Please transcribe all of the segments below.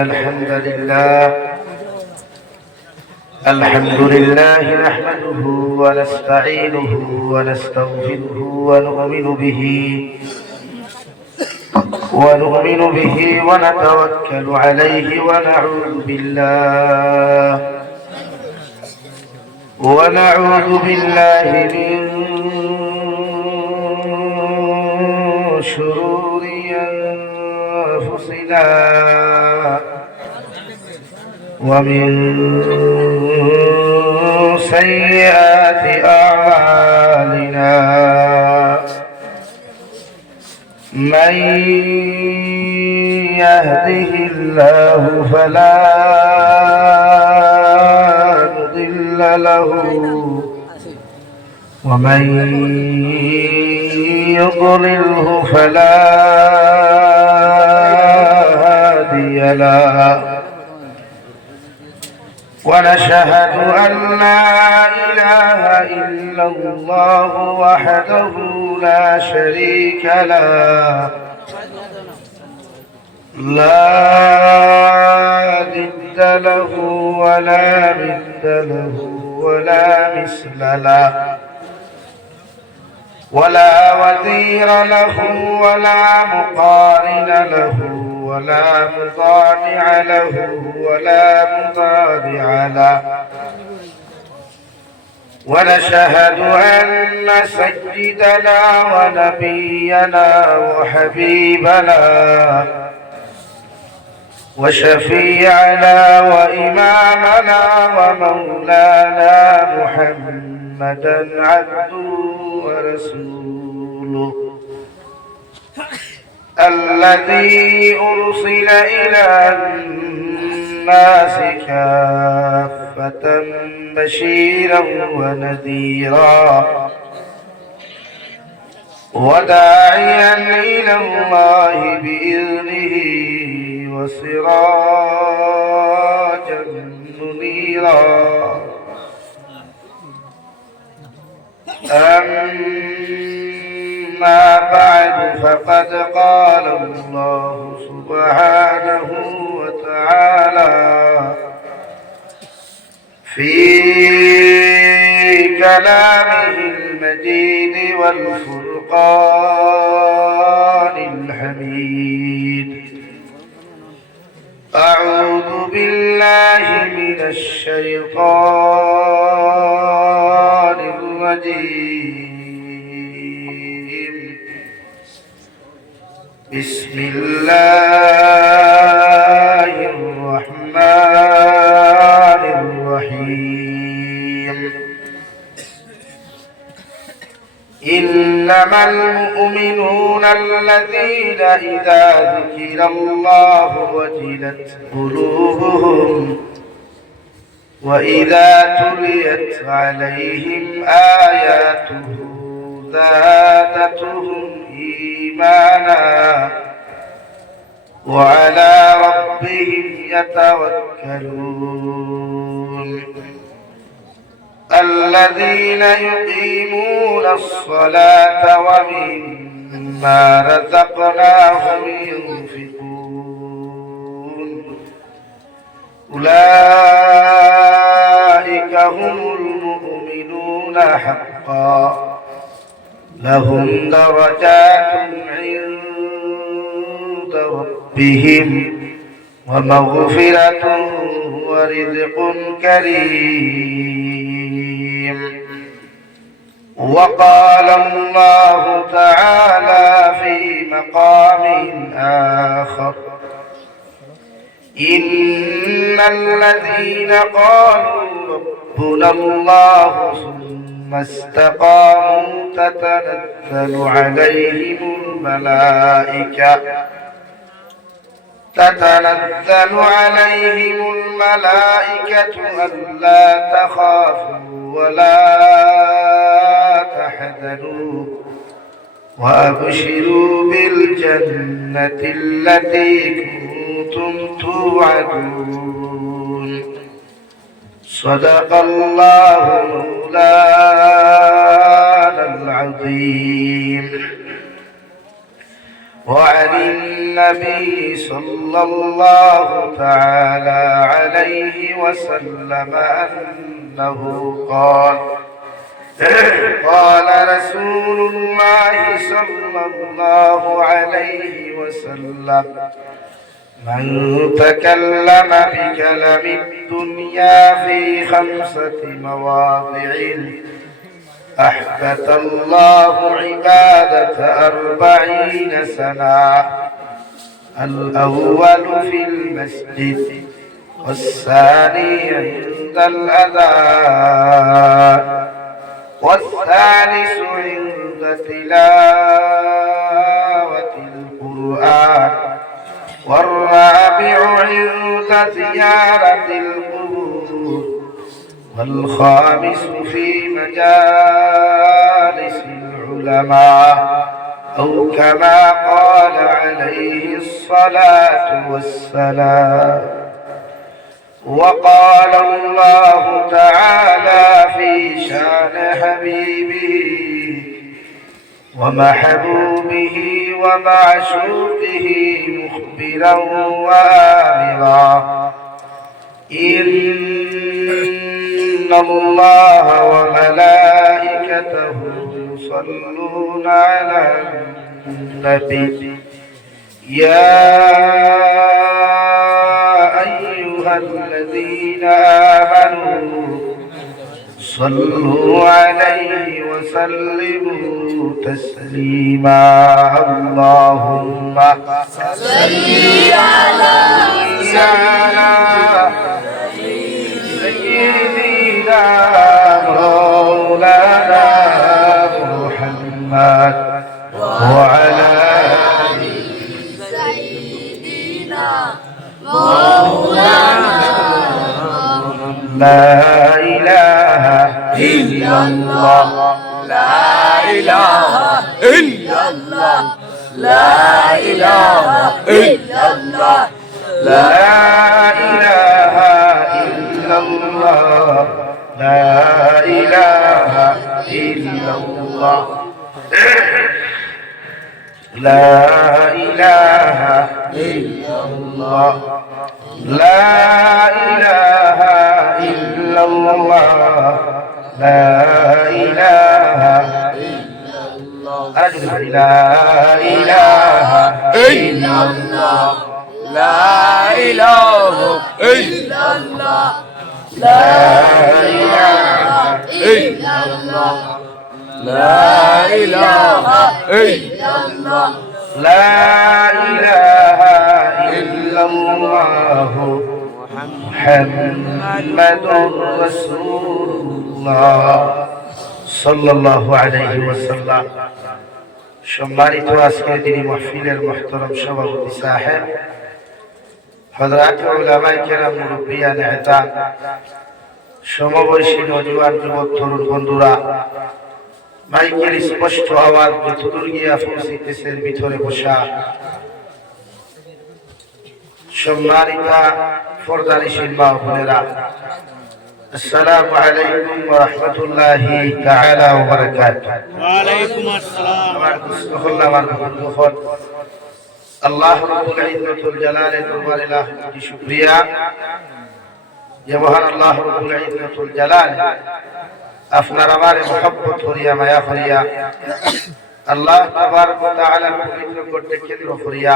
الحمد لله نحمده ونستعينه ونستغفره ونؤمن به ونتوكل عليه ونعوذ بالله من شرور أنفسنا ومن سيئات أعمالنا من يهده الله فلا مضل له ومن يضلله فلا هادي له ونشهد أن لا إله إلا الله وحده لا شريك له لا ضد له ولا مثل له ولا مثل له ولا وزير له ولا مقارن له ولا مضارع له ولا مضارع له ونشهد أن سيدنا ونبينا وحبيبنا وشفيعنا وإمامنا ومولانا محمدا عبده ورسوله الذي أرسل إلى الناس كافة بشيرا ونذيرا وداعيا إلى الله بإذنه وسراجا منيرا أما بعد فقد قال الله سبحانه وتعالى في كلامه المجيد والفرقان الحميد أعوذ بالله من الشيطان الرجيم بسم الله الرحمن الرحيم إنما المؤمنون الذين إذا ذكر الله وجلت قلوبهم وإذا تليت عليهم آياته زادتهم إيمانا وعلى ربهم يتوكلون الذين يقيمون الصلاة ومما رزقناهم ينفقون أولئك هم المؤمنون حقا لهم درجات عند ربهم ومغفرة ورزق كريم وقال الله تعالى في مقام آخر إن الذين قالوا ربنا الله ثم استقاموا تتنزل عليهم الملائكة ألا تخافوا ولا تحزنوا وأبشروا بالجنة التي كنتم توعدون صدق الله مولانا العظيم وعن النبي صلى الله تعالى عليه وسلم أنه قال قال رسول الله صلى الله عليه وسلم من تكلم بكلم الدنيا في 5 مواضع أحبط الله عبادة 40 سنة الأول في المسجد والثاني عند الأذان والثالث عند تلاوة القرآن والرابع عند زيارة القبور والخامس في مجالس العلماء أو كما قال عليه الصلاة والسلام. وقال الله تعالى في شان حبيبه ومحبوبه ومعشوقه مخبرا وآمرا إن الله وملائكته يصلون على النبي يا أيها الذين آمنوا صلوا عليه وسلموا تسليما. اللهم صل على سيدنا مولانا محمد وعلى آل سيدنا مولانا لا إله إلا الله لا إله إلا الله لا إله إلا الله لا إله إلا الله لا إله إلا الله لا إله إلا الله لا إله إلا الله لا إله إلا الله لا إله إلا الله لا إله إلا الله لا إله إلا الله لا إله إلا الله لا إله إلا الله محمد رسول الله صلى الله عليه وسلم. সম্মানিত আজকের দিনী মাহফিলের মুহতারাম সভাপতি সাহেব, হযরত উলামায়ে কেরাম, মুরব্বিয়ান ইহতাম, সমবয়সী নওজোয়ান যুবক তরুণ বন্ধুরা, মাইকের স্পষ্ট আওয়াজ যতদূর গিয়া পৌঁছিতেছে ভিতরে বসা সম্মানিতা পর্দানিশীল মা বোনেরা, আসসালামু আলাইকুম ওয়া রাহমাতুল্লাহি তাআলা ওয়া বারাকাতুহু। ওয়া আলাইকুম আসসালাম। আমার মুস্তফা আমার বন্ধুগণ, আল্লাহ রাব্বুল ইজ্জতুল জালালের দরবারে লাখ কোটি শুকরিয়া যে মহান আল্লাহ রাব্বুল ইজ্জতুল জালাল আপনার আমার মহব্বত করিয়া মায়া করিয়া আল্লাহ তাবারক ওয়া তাআলার পবিত্র করতে কেন্দ্র করিয়া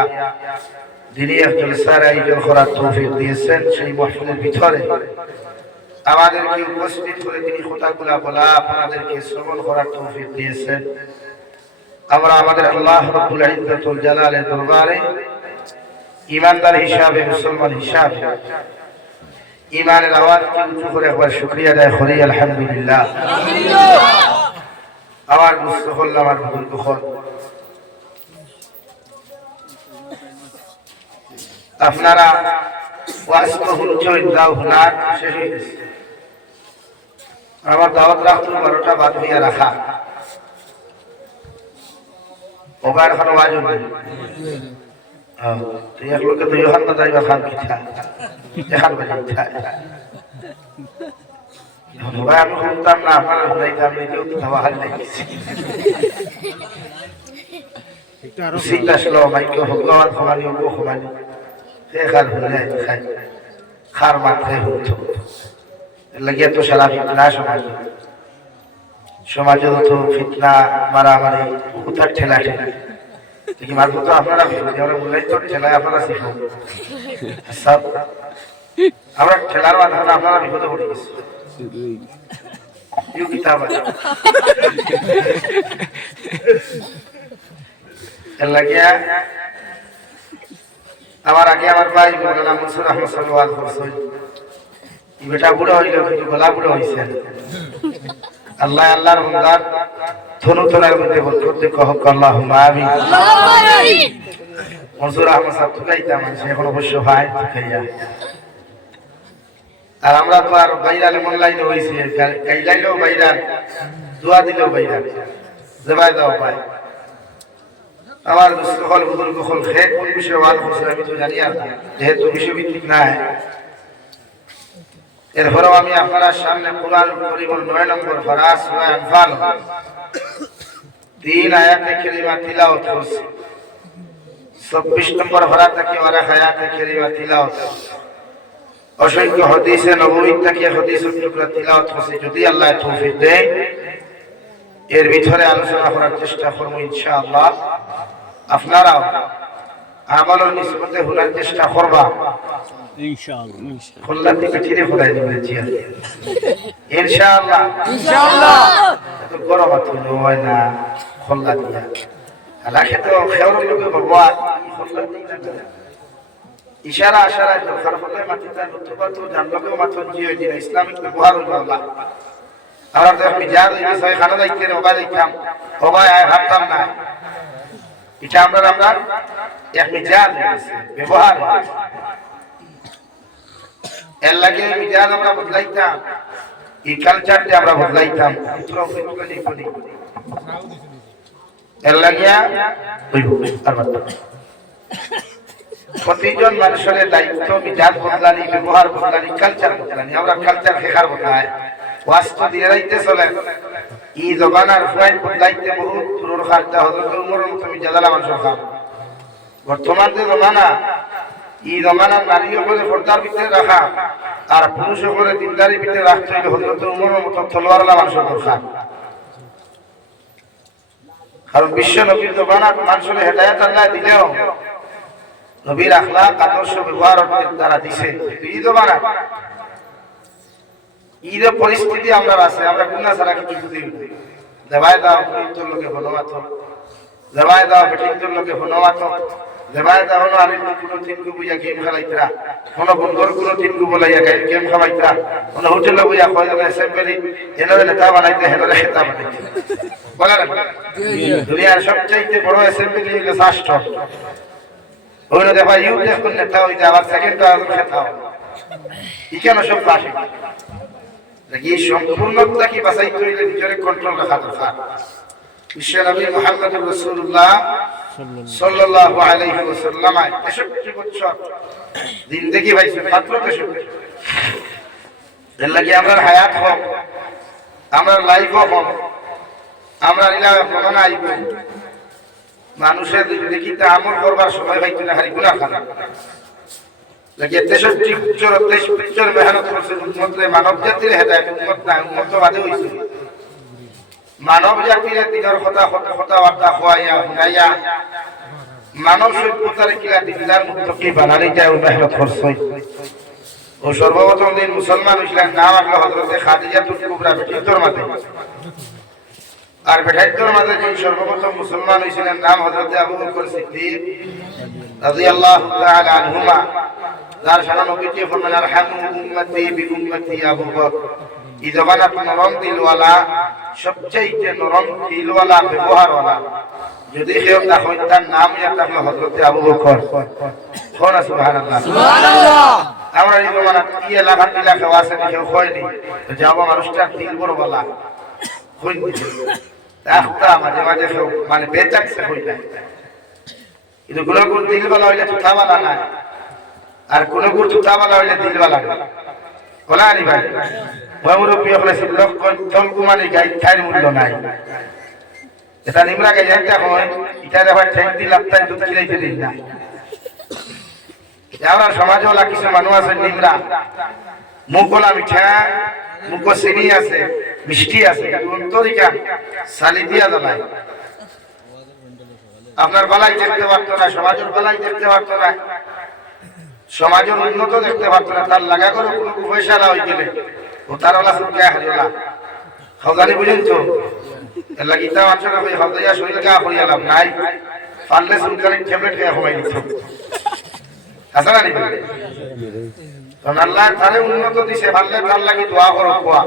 দিনী এক জলসার আয়োজন করার তৌফিক দিয়েছেন। সেই মাহফিলের ভিতরে আমাদেরকে উপস্থিত করে তিনি কথাগুলা বলা, আপনাদেরকে শ্রবণ করার তৌফিক দিয়েছেন। আমরা আমাদের আল্লাহ রাব্বুল ইজ্জতুল জালালের দরবারে ঈমানদার হিসাবে, মুসলমান হিসাবে ঈমানের আওয়াজকে উঁচু করে একবার শুকরিয়া আদায় করি আলহামদুলিল্লাহ। আমার মুস্তফা আমার বন্ধুগণ, আপনারা ওয়াজ তো শুনছেন, দাও হুনার শেষ হয়ে গেছে। আমার দাওয়াত রাখতো 12টা বাদ হইয়া রাখা, ওবার এখন ওয়াজ নেই। তুই এক লোকে তুই ওখান না যাইবা খান কিঠা এখান বাজাইতা ভাই, আমি শুনতাম না, আপনারা শুনাইতাম, নিজেও তো ধাওয়া হাল লাগিয়েছি। সিট আসলো মাইকে ভগবান সমানি ও সমানি সে খার হলে খাই খার মাথায় হতো লাগিয়ে তো সারা ফিতনা সমাজে তো ফিতনা মারামারি উতার ঠেলা ঠেলা ঠিক মারবো তো আপনারা আমরা বললাই তো ঠেলায় আপনারা শিখো সব আমরা ঠেলার মাধ্যমে আপনারা বিপদে পড়ে গেছি ইউ কিতাব আছে লাগিয়া আমার আগে আমার ভাই মৌলানা মনসুর আহমদ সাল্লাল্লাহু আলাইহি ওয়াসাল্লাম বেটা বুড়া হইল কিন্তু গলা বুড়া হইছে আল্লাহ আল্লাহর বান্দার থনু থনার মধ্যে বলতে কহ আল্লাহুম্মা আমিন আল্লাহুম্মা আমিন মনসুর আহমদ সাহেব তুকাইতা মানুষ এখন অবশ্য ভাই তুকাইয়া আর আমরা তো আর বাইরালে মন লাইন হইছে গাইলাইলেও বাইরাল দোয়া দিলেও বাইরাল জবাই দাও ভাই আমার সকল বুজুর্গ সকল খেত কোন বিষয়ে ওয়াজ করছে আমি তো জানি আর যেহেতু বিষয়ভিত্তিক নাই এরপরেও আমি আপনার সামনে কুরআন কারীমের 9 নম্বর পারা সূরা আনফাল 3 আয়াতে কারিমা তিলাওয়াত করছি 26 নম্বর পারা থেকে ওরা আয়াতে কারিমা তিলাওয়াত অসংখ্য হাদিসে নববী থেকে হাদিসের টুকরা তিলাওয়াত করছি যদি আল্লাহ তৌফিক দেয় এর ভিতরে আলোচনা করার চেষ্টা করব ইনশাআল্লাহ আপনারাও আমলের নিসবতে হুনার চেষ্টা করবা ইনশাআল্লাহ খোলা থেকে ছিড়ে ফেলাই দিবেন জি ইনশাআল্লাহ ইনশাআল্লাহ তো গরম তো হয় না খোলা দিয়া আলাকে তো খেওর লোকে বাবা খোলা দিয়া ইশারা আশারা দরকার হলে মাটিটা নতুবা তো জানলোকে মাত্র জিও দিন ইসলামিক ব্যবহার হলো আল্লাহ আমরা তো মিজাজ এই বিষয়ে খানা দেখতে ওবা দেখতাম ওবা ভাবতাম না এটা আমরা এক মিজাজ ব্যবহার এর লাগে মিজাজ আমরা বদলাইতাম এই কালচারটা আমরা বদলাইতাম এর লাগিয়া প্রতিজন মানুষের দায়িত্ব মিজাজ বদলানি ব্যবহার বদলানি কালচার বদলানি আমরা কালচার শেখার বদলায় ওয়াস্তু দিয়ে রাইতে চলে এই জবানার ফাইল বদলাইতে বহুত দূর খারতে হযরত ওমরের মতো মিজাজালা মানুষের খাম বর্তমান যে জমানা এই জমানার নারী উপরে পর্দার ভিতরে রাখা আর পুরুষ উপরে দিনদারি ভিতরে রাখতে হইলে হযরত ওমরের মতো তলোয়ারওয়ালা মানুষের দরকার কারণ বিশ্ব নবীর জমানার মানুষের হেদায়েত আল্লাহ দিলেও নবীর আখলাক আদর্শ ব্যবহার দ্বারা দিছে এই জমানা ঈদ পরিস্থিতি আমরা আছে আমরা গুনাহ ছাড়া কিছু বুঝি দেবায় দাও তোর লোকে হনমাত দেবায় দাও বেটির লোকে হনমাত দেবায় দাও হলো আমি কোনো তিনকু বুঝা গেম খেলাইতরা কোনো বন্ধুর কোনো তিনকু বলাইয়া গেম খাওয়াইতরা কোনো হোটেলে বুঝা কয় জায়গা অ্যাসেম্বলি এনরে নেতা বানাইতে হেনরে নেতা বানাইতে বলা না দুনিয়ার সবচেয়ে বড় অ্যাসেম্বলি হলো রাষ্ট্র ওইটা দেখা ইউটিউব কোন নেতা হইতে আবার সেকেন্ড টাইম খেতা ইকেন সব পাশে এই সম্পূর্ণতা কি বাঁচাইতে হইলে নিজের কন্ট্রোল রাখা দরকার বিশ্ব নবী মুহাম্মদুর রাসূলুল্লাহ সাল্লাল্লাহু আলাইহি ওয়াসাল্লাম 63 বছর জিন্দেগি পাইছে মাত্র 63 এর লাগি আমরা হায়াত হোক আমরা লাইফ হোক আমরা ইলা প্রমাণ আইব মানুষের দেখিতে আমল করবার সময় পাইতো না খালি গুনাহ করা লাগে 63 বছর 23 বছর মেহনত করছে উম্মতে মানব জাতির হেদায়েত উম্মত না উম্মত বাদে হইছে মানব জাতির দিনের কথা বার্তা খোয়াইয়া হুনাইয়া মানব সভ্যতার কিলা দিনদার মুত্তাকি বানালি যায় ও মেহনত করছে ও সর্বপ্রথম দিন মুসলমান হইছিলেন নাম রাখলো হযরত খাদিজাতুল কুবরা বেটির মাঝে আর বেটাইর মাঝে যে সর্বপ্রথম মুসলমান হইছিলেন নাম হযরত আবু বকর সিদ্দিক রাদিয়াল্লাহু তাআলা আনহুমা যার শান নবীজি ফরমান আরহামু উম্মতি বিউম্মতি আবু বকর এই জমানাত নরম দিলওয়ালা সবচেয়ে নরম দিলওয়ালা ব্যবহারওয়ালা যদি কেউ না হয় তার নাম একটা হলো হযরত আবু বকর কোন সুবহানাল্লাহ সুবহানাল্লাহ আমরা এই জমানাত কি এলাকা আছে কেউ হয়নি তো যাবো মানুষটার দিল বড়ওয়ালা হই একটা মাঝে মাঝে মানে বেচাকসে হই যায় কিন্তু কোন দিলওয়ালা হইলে তুতাওয়ালা না আর কোন তুতাওয়ালা হইলে দিলওয়ালা না বলা আনি ভাই মুরব্বী হলে লোক তলকু মানে গাই খাইর মূল্য নাই এটা নিমরা কে জানতে হয় এটা আবার ঠেক দিলাম তাই দুধ খিলাইতে দিন না আমরা সমাজে ওলা কিছু মানুষ আছে নিমরা মুখ ওলা মিঠা মুখ চিনি আছে মিষ্টি আছে অন্তরিকা সালি দিয়া জ্বালায় আপনার বালাই দেখতে পারতো না সমাজের বালাই দেখতে পারতো না সমাজের উন্নত দেখতে পারতো না তার লাগা করে কোনো পয়সা না হয়ে গেলে ও তার ওলা সুরকে হারিওলা খাওয়ানি বুঝেন তো এলা গীতা মানুষের ওই হদাইয়া শরীর গা হরিয়া লাভ নাই পারলে সুলকানি ট্যাবলেট খেয়ে ঘুমাই দিত আসা না নিবে কারণ আল্লাহ তারে উন্নত দিছে পারলে তার লাগি দোয়া করো কোয়া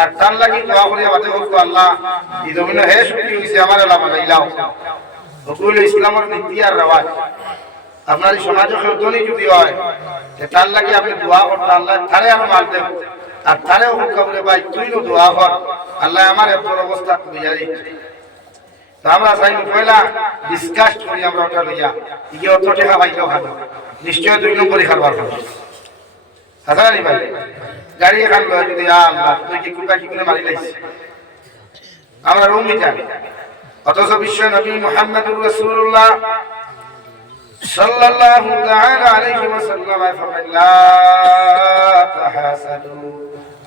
আর তার লাগি দোয়া করিয়া বাদে হোক আল্লাহ এই জমিনে হে সুখী হইছে আমার এলা বানাইলাও হকুল ইসলামের নীতি আর রেওয়াজ আপনার সমাজে খেতনি যদি হয় তার লাগি আপনি দোয়া করতে আল্লাহ তারে আর মাল দেব আর তারে হুক্কা বলে ভাই তুই নো দোয়া কর আল্লাহ আমার এত অবস্থা বুঝা দিচ্ছে তো আমরা চাই পয়লা ডিসকাস করি আমরা ওটা লইয়া ইয়ে অত টাকা পাইলেও খাবো নিশ্চয় 2 নম্বরই খাবার খাবো আচ্ছা নি ভাই গাড়ি খান লয় যদি আল্লাহ তুই কি কুটা কি করে মারি লাইছিস আমরা রুমি যাই অথচ বিশ্ব নবী মুহাম্মদুর রাসূলুল্লাহ সাল্লাল্লাহু তাআলা আলাইহি ওয়াসাল্লাম ফরমান লা তাহাসাদু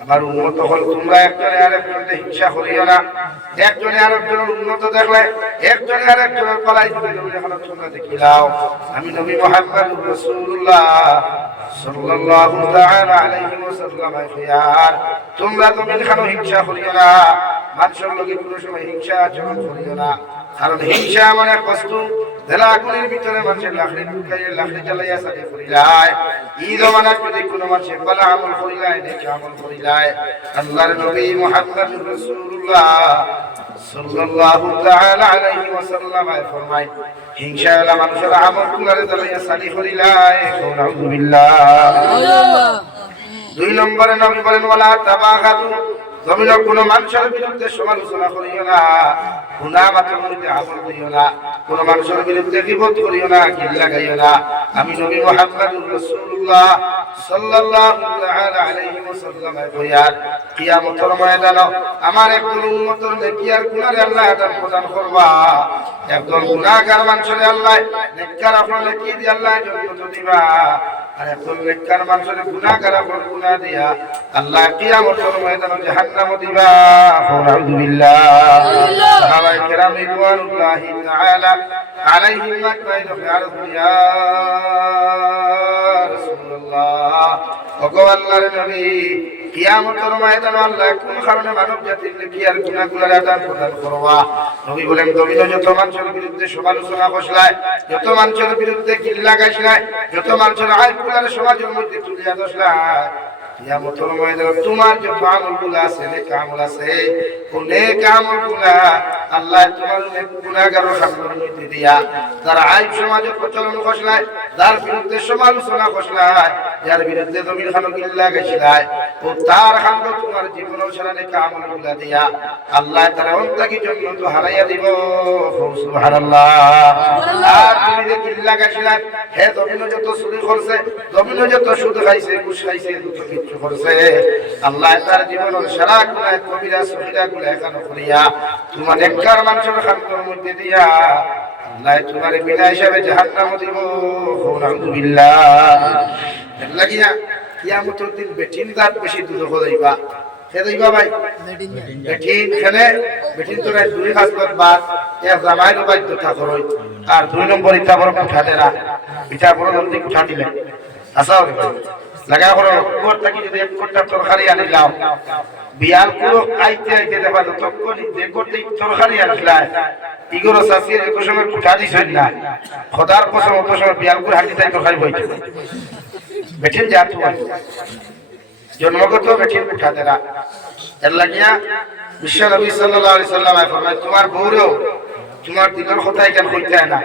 আমার উম্মত হল তোমরা একজনে আরেকজনকে হিংসা করিও না একজনে আরেকজনের উন্নত দেখলে একজনে আরেকজনের কলাই দিবে যখন তোমরা দেখিলাও আমি নবী মুহাম্মদুর রাসূলুল্লাহ সাল্লাল্লাহু তাআলা আলাইহি ওয়াসাল্লাম খিয়ার তোমরা তুমি কেন হিংসা করিও না মানুষের লগে কোনো সময় হিংসা আচরণ করিও না কারণ হিংসা মানে কষ্ট দেলা আগুনের ভিতরে মানুষের লাখড়ি ঢুকাইয়ে লাখড়ি জ্বালাইয়া সাথে করিলায় এই জমানার যদি কোনো মানুষের ভালো আমল করিলায় নেকি আমল করিলায় আল্লাহর নবী মুহাম্মদুর রাসূলুল্লাহ সাল্লাল্লাহু তাআলা আলাইহি ওয়াসাল্লাম ফরমায় হিংসা ওয়ালা মানুষের আমল গুলারে জ্বালাইয়া সাথে করিলায় আলহামদুলিল্লাহ 2 নম্বরে নবী বলেন ওয়ালা তাবাগাদু জমিনের কোন মানুষের বিরুদ্ধে সমালোচনা করিও না গুনাহ মাত্র মধ্যে আমল করিও না কোন মানুষের বিরুদ্ধে গীবত করিও না গিল্লা গাইও না আমি নবী মুহাম্মদুর রাসূলুল্লাহ সাল্লাল্লাহু তাআলা আলাইহি ওয়াসাল্লাম কইয়ার কিয়ামতের ময়দানে আমার একজন উম্মতের নেকি আর গুনাহে আল্লাহ আদান প্রদান করবা একজন গুনাহগার মানুষের আল্লাহ নেককার আপনার নেকি দিয়ে আল্লাহ জান্নাত দিবা আর একজন নেককার মানুষের গুনাহগার আপনার গুনাহ দিয়া আল্লাহ কিয়ামতের ময়দানে জাহান্নাম দিবা আলহামদুলিল্লাহ সাহাবায়ে কেরাম রিদওয়ানুল্লাহি তাআলা আলাইহিম আজমাইন ইয়া রাসূলুল্লাহ ওগো আল্লাহর নবী কিয়ামতের ময়দানে আল্লাহ কোন কারণে মানব জাতির নেকি আর গুনাহগুলোর আদান প্রদান করবা নবী বলেন জমিনে যত মানুষের বিরুদ্ধে সমালোচনা করছলাই যত মানুষের বিরুদ্ধে কিল্লা গাইছলাই যত মানুষের আইবগুলোর সমাজের মধ্যে তুলিয়া দছলাই কিয়ামতের ময়দানে তোমার যে আমলগুলো আছে নেক আমল আছে কোন নেক আমলগুলো আল্লাহ তোমার গুনাহগারের সামনে মধ্যে দিয়া যারা আইব সমাজে প্রচলন করছলাই যার বিরুদ্ধে সমালোচনা করছলাই যার বিরুদ্ধে জমির খানো কিল্লা গাইছলাই ও তার খানো তোমার জীবনের সারা নেক আমলগুলো দিয়া আল্লাহ তাআলা অন্তকি জন্য তো হারাইয়া দিব সুবহানাল্লাহ আর তুমি যে কিল্লা গাইছলাই হে জমিনে যত চুরি করছে জমিনে যত সুদ খাইছে ঘুষ খাইছে যত কিছু করছে আল্লাহ তার জীবনের সারা গুনাহ কবিরা সগীরা গুনাহ এখানে করিয়া তোমার নেককার মানুষের খান্তর মধ্যে দিয়া আল্লাহ তোমার বিনা হিসাবে জাহান্নাম দিব আলহামদুলিল্লাহ লাগিয়া কিয়ামতের দিন বেটিন দাঁত বেশি দুধ হইবা খেদাইবা ভাই বেটিন খেলে বেটিন তোরা 2 হাজার বার এক জামাইর বাধ্যতা করই আর 2 নম্বর ইটা বড় উঠা দেরা ইটা বড় জলদি উঠা দিলে আসা লাগা করো কোট থাকি যদি এক কোটটা তরকারি আনি লাও বিয়াল পুরো আইতে আইতে দেবা ততক্ষণ দেখতে তরকারি আনলাই ইগোর সাসির এক সময় উঠা দিছই না খোদার কসম অত সময় বিয়াল পুরো হাঁটি তাই তরকারি বইছে বেটিন জাত হয় জন্মগত বেটিন উঠা দেরা এর লাগিয়া বিশ্ব নবী সাল্লাল্লাহু আলাইহি সাল্লাম ফরমায় তোমার বউরেও তোমার দিনের কথাই কেন কইতে না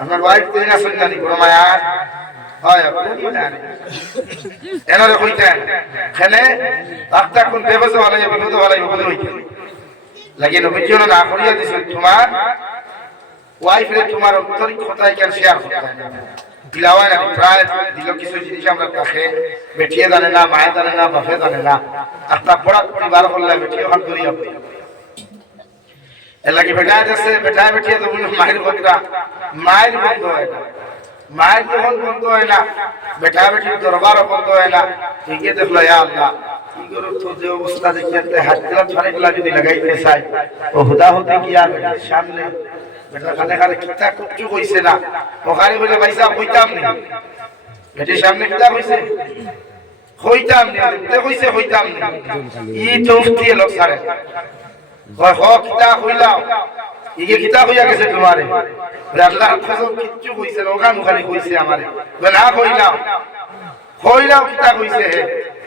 আপনার ওয়াইফ দেই না শুননানি বড় মায়া হয় খুব মায়া এনারে কইতে খেলে রাস্তা কোন বেবস वाला या বিপদ वाला বিপদ হইছে লাগিয়ে নবীর জন্য না করিয়া দিছেন তোমার ওয়াইফ রে তোমার অন্তরিক কথাই কেন শেয়ার করতে না দিলাওয়া না প্রায় দিল কিছু জিনিস আমরা কাছে বেটিয়ে জানে না মায়ে জানে না বাপে জানে না একটা বড় পরিবার হলে বেটিয়ে হাত ধরিয়া এলাকি বেটা যাচ্ছে বেটা বেটিয়ে তো মায়ের কথা মায়ের বন্ধ হয় না মায়ের যখন বন্ধ হয় না বেটা বেটির দরবারও বন্ধ হয় না ঠিকই দেখলো আল্লাহ কি করো তো যে অবস্থা দেখতে হাত দিলা ছড়াইগুলা যদি লাগাইতে চাই ও হুদা হতে গিয়া বেটার সামনে বেটা খালে খালে কিতা কুচু কইছে না ওখানে বলে ভাইসা কইতাম নি বেটির সামনে কিতা কইছে হইতাম নি দেখতে কইছে হইতাম নি ই চৌফতি লোক সারে হয় হ কিতা হইলাও ইগে কিতা হইয়া গেছে তোমারে আল্লাহ কসম কিচ্ছু কইছে না ওখানে ওখানে কইছে আমারে না কইলাও হইলাও কিতা কইছে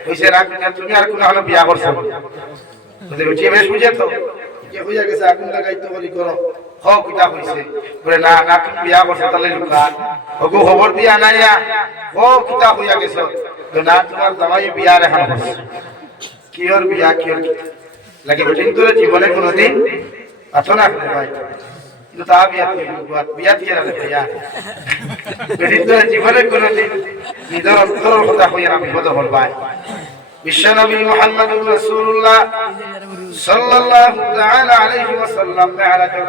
কইছে রাখ তুমি আর কোন হলো বিয়া করছো বলে বেটি বেশ বুঝে তো কে হইয়া গেছে আগুন লাগাইতো বলি করো হ কিতা কইছে বলে না না তুমি বিয়া করছো তাহলে লুকা ওগো খবর দিয়া নাইয়া ও কিতা হইয়া গেছে তো না তোমার জামাই বিয়া রেখা করছে কি ওর বিয়া কি ওর লাগে বেটিন তোর জীবনে কোনোদিন আছো না ভাই কিন্তু তা বিয়া দিয়ে রাখে বিয়া বেটিন তোর জীবনে কোনোদিন নিজের অন্তরের কথা হইয়া আমি বিপদ হল ভাই বিশ্বনবী মুহাম্মদুর রাসূলুল্লাহ সাল্লাল্লাহু তাআলা আলাইহি ওয়াসাল্লাম মেরাজে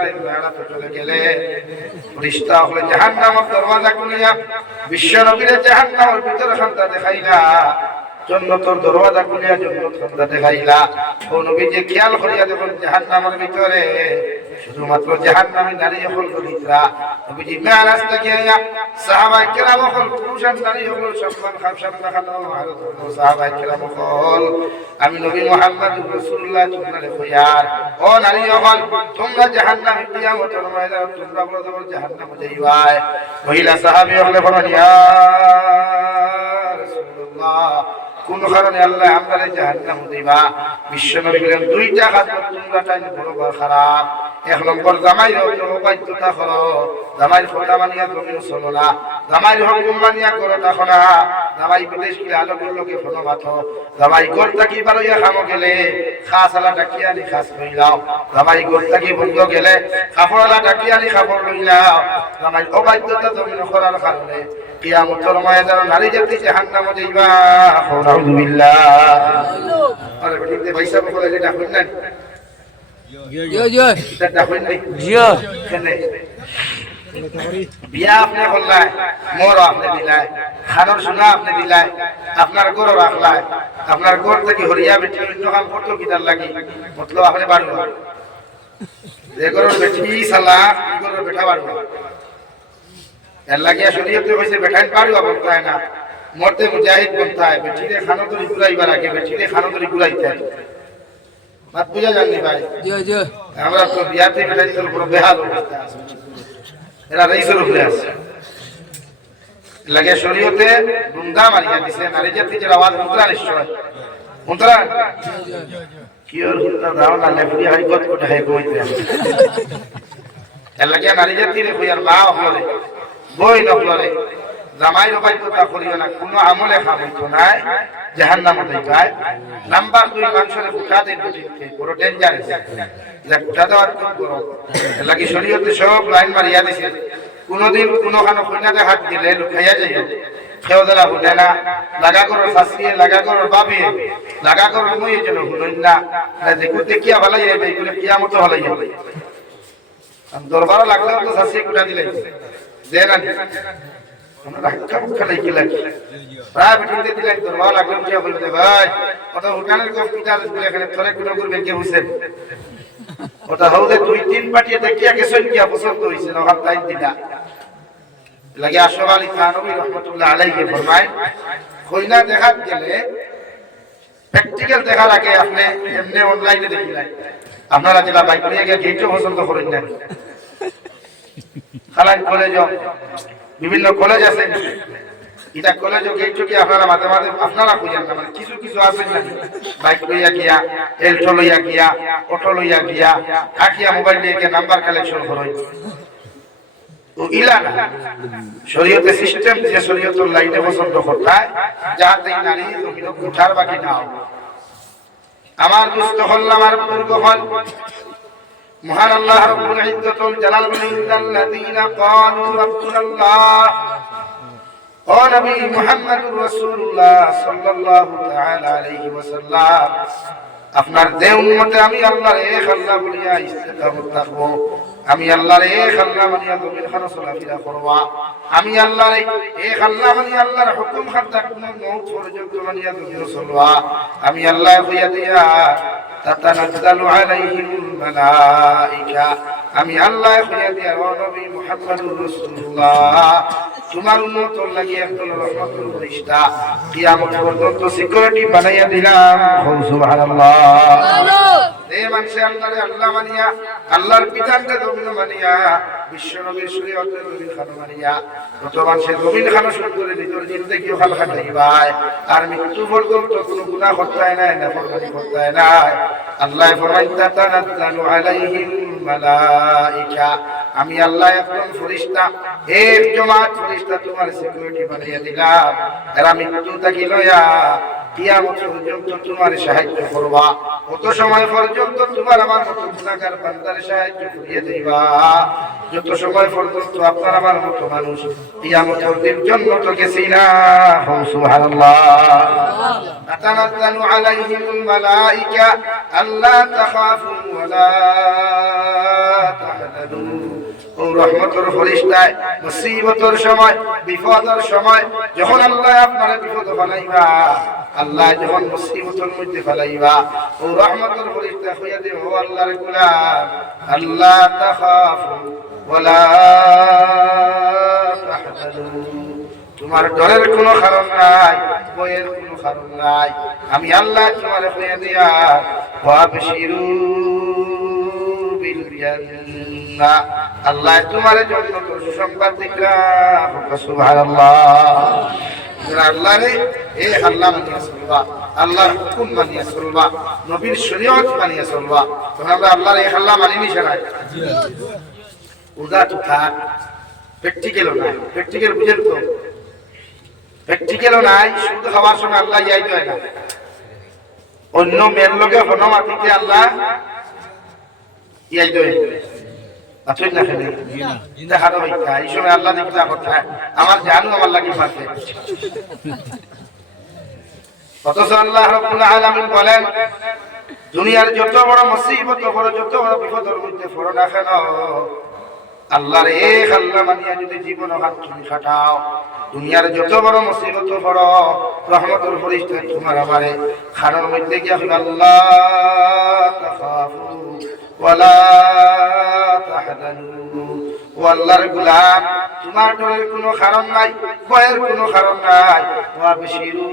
চলে গেলে ফেরেশতা হলে জাহান্নামের দরওয়াজা খুলিয়া বিশ্বনবীর জাহান্নামের ভিতরে খান্তা দেখাইলা জান্নাতের দরওয়াজা খুলিয়া জান্নাত খান্তা দেখাইলা ও নবী যে খেয়াল করিয়া যখন জাহান্নামের ভিতরে শুধুমাত্র জাহান্নামী নারী হল গরিবরা নবীজি মেরাজ থেকে সাহাবায়ে কেরাম হল পুরুষ আর নারী হল সম্মান খামসান দেখানো সাহাবায়ে কেরাম হল আমি নবী মুহাম্মদুর রাসূলুল্লাহ তোমারে কইয়ার ও নারী হল তোমরা জাহান্নামে কিয়ামতের ময়দানে তোমরা বড় বড় জাহান্নামে যাইবাই মহিলা সাহাবী হল বলেন ইয়া রাসূলুল্লাহ কোন কারণে আল্লাহ আমারে জাহান্নামে দিবা বিশ্বনবী বলেন দুইটা কাজ তোমরা টাইম বড় খারাপ এক নম্বর জামাই অবাধ্যতা করো জামাই কথা মানিয়া জমিন চলো না জামাই হুকুম মানিয়া করো তখন না জামাই বিদেশ কি আলো লোকে ফোনো মাথো জামাই গোর থাকি বারইয়া খামো গেলে খাসালা ডাকিয়া নি খাস লইলাও জামাই গোর থাকি বন্ধ গেলে খাফড়ালা ডাকিয়া নি খাফড় লইলাও জামাই অবাধ্যতা জমিন করার কারণে কিয়ামতের ময়দানে নারী জাতি জাহান্নামে যাইবা আউযুবিল্লাহ আরে বেটি ভাই সাহেব বলে এটা হল না বিয়া আপনি করলাই মোর আপনি দিলাই খানোর সোনা আপনি দিলাই আপনার গরু রাখলাই আপনার গর থেকে হরিয়া বেটি অন্য কাম করতো কিতার লাগি মতলব আপনি বাড়লো যে গরুর বেটি সালা গরুর বেটা বাড়লো এর লাগিয়া শরীয়তে হইছে বেটাই পারবা বলতায় না মরতে মুজাহিদ বলতায় বেটিরে খানো ধরি ঘুরাইবার আগে বেটিরে খানো ধরি ঘুরাইতে হয় বাত বুঝা জানি ভাই জি জি আমরা তো বিয়াতে বেটাইছিল পুরো বেহাল অবস্থা আছে এরা রাইসের উপরে আছে লাগে শরীয়তে দুমদা মারিয়া দিছে নারী জাতি যে আওয়াজ মুদ্রা নিশ্চয় মুদ্রা কি ওর হুন্না দাও না লেফরি হাই কত কোটা হে কইতে এর লাগে নারী জাতি রে কইয়ার মা হলে বই নকলে জামাই রবাইতা করিও না কোনো আমলে খামইতো নাই জাহান্নামে যাইবাই নাম্বার 2 মানুষের ফুটা দেন বুঝিতে বড় ডেঞ্জারাস যা ফুটা দেওয়ার খুব বড় লাগি শরীয়তে সব লাইন মারিয়া দিছে কোনদিন কোনখানে কইনাতে হাত দিলে লুকাইয়া যাইবে কেউ দ্বারা হলে না লাগা করো ফাঁসিয়ে লাগা করো বাবিয়ে লাগা করো মই যেন হলই না দেখতে কিয়া ভালাই যাইবে এগুলো কিয়ামত ভালাই যাবে দরবার লাগলে তো ফাঁসিয়ে কুটা দিলে যে না আমরা রাখতাম খালি কি লাগে প্রায় বিটিতে দিলে দরবার লাগলে কি বলতে ভাই কত উঠানের কম্পিউটার বলে এখানে থরে কোন করবে কে হোসেন ওটা হউদে 2-3 পাটিয়ে দেখিয়া কে সই কিয়া পছন্দ হইছে না হাত তাই দিলা লাগে আশরাফ আলী থানভী রাহমাতুল্লাহ আলাইহি ফরমায় কইনা দেখাত গেলে প্র্যাকটিক্যাল দেখার আগে আপনি এমনি অনলাইনে দেখিলাই আপনারা যেটা বাইক নিয়ে গিয়ে গেটও পছন্দ করেন না খালাই কলেজ বিভিন্ন কলেজ আছে এটা কলেজ গেটও কি আপনারা মাঝে মাঝে আপনারা খুঁজেন না মানে কিছু কিছু আছে না বাইক লইয়া গিয়া এলটো লইয়া গিয়া অটো লইয়া গিয়া কাকিয়া মোবাইল নিয়ে গিয়া নাম্বার কালেকশন করই তো ইলা না শরীয়তে সিস্টেম যে শরীয়তের লাইনে পছন্দ করতায় যাতে নারী জমিন উঠার বাকি না হয় আমার দুস্থ হল আমার বুজুর্গ হল মহান আল্লাহ রাব্বুল ইজ্জতুল জালাল ইন্নাল্লাযীনা ক্বালু রাব্বুনাল্লাহ ও নবী মুহাম্মদুর রাসূলুল্লাহ সাল্লাল্লাহু তাআলা আলাইহি ওয়াসাল্লাম আপনার দেহ উম্মতে আমি আল্লাহর এক আল্লাহ বলিয়া ইস্তেকামত থাকবো, আমি আল্লাহর এক আল্লাহ মানিয়া জমিন খানা চলাফেরা করবা, আমি আল্লাহর এক আল্লাহ মানিয়া আল্লাহর হুকুম খাদ্দা মৌত পর্যন্ত মানিয়া জমিন চলবা, আমি আল্লাহ হইয়া দিয়া তাতানাজ্জালু আলাইহিমুল মালাইকা, আমি আল্লাহ হইয়া দিয়া ও নবী মুহাম্মদুর রাসূলুল্লাহ তোমার উম্মতর লাগি একদল রহমতুল ফেরেশতা কিয়ামত পর্যন্ত সিকিউরিটি বানাইয়া দিলাম। সুবহানাল্লাহ। এই মানুষে আল্লাহরে আল্লাহ মানিয়া আল্লাহর বিধানকে জমিন মানিয়া বিশ্ব নবীর শরীয়তে জমিন খানো মানিয়া কত মানুষের জমিন খানো শুরু করে নিজের জিন্দেগিও খাল খাটাইবাই আর মৃত্যু পর্যন্ত কোনো গুনাহ করতে নাই না ফরমানি করতে নাই। আল্লাহ ফরমাইন তাতানাজ্জালু আলাইহিম মালাইকা, আমি আল্লাহ একদম ফেরেশতা এক জমাত ফেরেশতা তোমার সিকিউরিটি বানাইয়া দিলাম, এরা মৃত্যু থাকি লয়া কিয়ামত পর্যন্ত তোমার সাহায্য করবা, কত সময় পর্যন্ত তোমার আমার মতো গুনাহগার বান্দার সাহায্য করিয়ে দিবা, যত সময় পর্যন্ত আপনার আমার মতো মানুষ কিয়ামতের দিন জান্নাত গেছি না। সুবহানাল্লাহ। তাতানাজ্জালু আলাইহিমুল মালাইকা আল্লা তাখাফু ওয়া লা তাহজানু, ও রহমতের ফেরেশতায় মুসিবতের সময় বিপদের সময় যখন আল্লাহ আপনার বিপদ বানাইবা, আল্লাহ যখন মুসিবতের মধ্যে ফেলাইবা, ও রহমতের ফেরেশতা হইয়া দিও ও আল্লাহর গোলাম আল্লাহ তাখাফু ওয়া লা তাহজানু, তোমার ডরের কোনো কারণ নাই, ভয়ের কোনো কারণ নাই, আমি আল্লাহ তোমার হইয়া দিয়া ওয়াবশিরু বিল জান্নাহ, আল্লাহ তোমার জন্য সুসংবাদ দিলাম। সুবহানাল্লাহ। আল্লাহরে এই আল্লাহ মানিয়া চলবা, আল্লাহর হুকুম মানিয়া চলবা, নবীর শরীয়ত মানিয়া চলবা, তখন আমরা আল্লাহর এই আল্লাহ মানিনি সারাই উদা তো থাক প্র্যাকটিক্যালও নাই, প্র্যাকটিক্যাল বুঝেন তো, প্র্যাকটিক্যালও নাই, শুধু খাওয়ার সময় আল্লাহ ইয়াই দেয় না, অন্য মেয়ের লোকে হনমাতিতে আল্লাহ ইয়াই দেয় আচ্ছই না খেলে দেখানো হইতা এই সময় আল্লাহ দেখলা কথা আমার জানু আমার লাগি পারবে। অথচ আল্লাহ রাব্বুল আলামিন বলেন দুনিয়ার যত বড় মুসিবত বড় যত বড় বিপদের মধ্যে পড়ো না কেন, আল্লাহর এক আল্লাহ মানিয়া যদি জীবন হাত তুমি খাটাও, দুনিয়ার যত বড় মুসিবত বড় রহমতের ফেরেশতা তোমার আমারে খানোর মধ্যে গিয়া আল্লাহ তাখাফু ওয়া লা তাহজানু, ও আল্লাহর গোলাম তোমার ডরের কোনো কারণ নাই, ভয়ের কোনো কারণ নাই, ওয়াবশিরু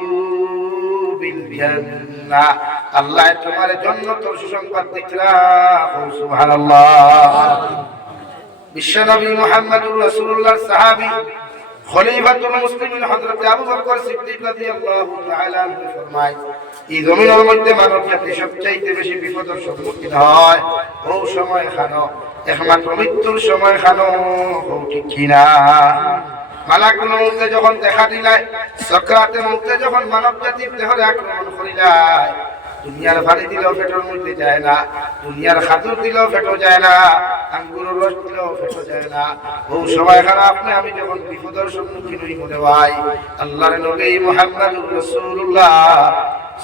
বিল জান্নাহ, আল্লাহ তোমার জান্নাতের সুসংবাদ দিলাম। সুবহানাল্লাহ। বিশ্বনবী মুহাম্মদুর রাসূলুল্লাহর সাহাবী খলিফাতুল মুসলিমিন হযরত আবু বকর সিদ্দিক রাদিয়াল্লাহু তাআলা আনহু ফরমায় এই জমিনের মধ্যে মানব জাতি সবচেয়ে বেশি বিপদের সম্মুখীন হয় ও সময় খানো একমাত্র মৃত্যুর সময় খানো, ঠিক কিনা? মালাকুল মউত যখন দেখা দিলাই, সাকরাতে মউত যখন মানব জাতির দেহরে আক্রমণ করিলাই, দুনিয়ার ভারী দিলেও পেটের মধ্যে যায় না, দুনিয়ার খাদুর দিলেও পেটও যায় না, আঙ্গুরের রস দিলেও পেটও যায় না, ও সময় খারাপ আপনি আমি যখন বিপদের সম্মুখীন হই মনে ভাই আল্লাহর নবী মুহাম্মদুর রাসূলুল্লাহ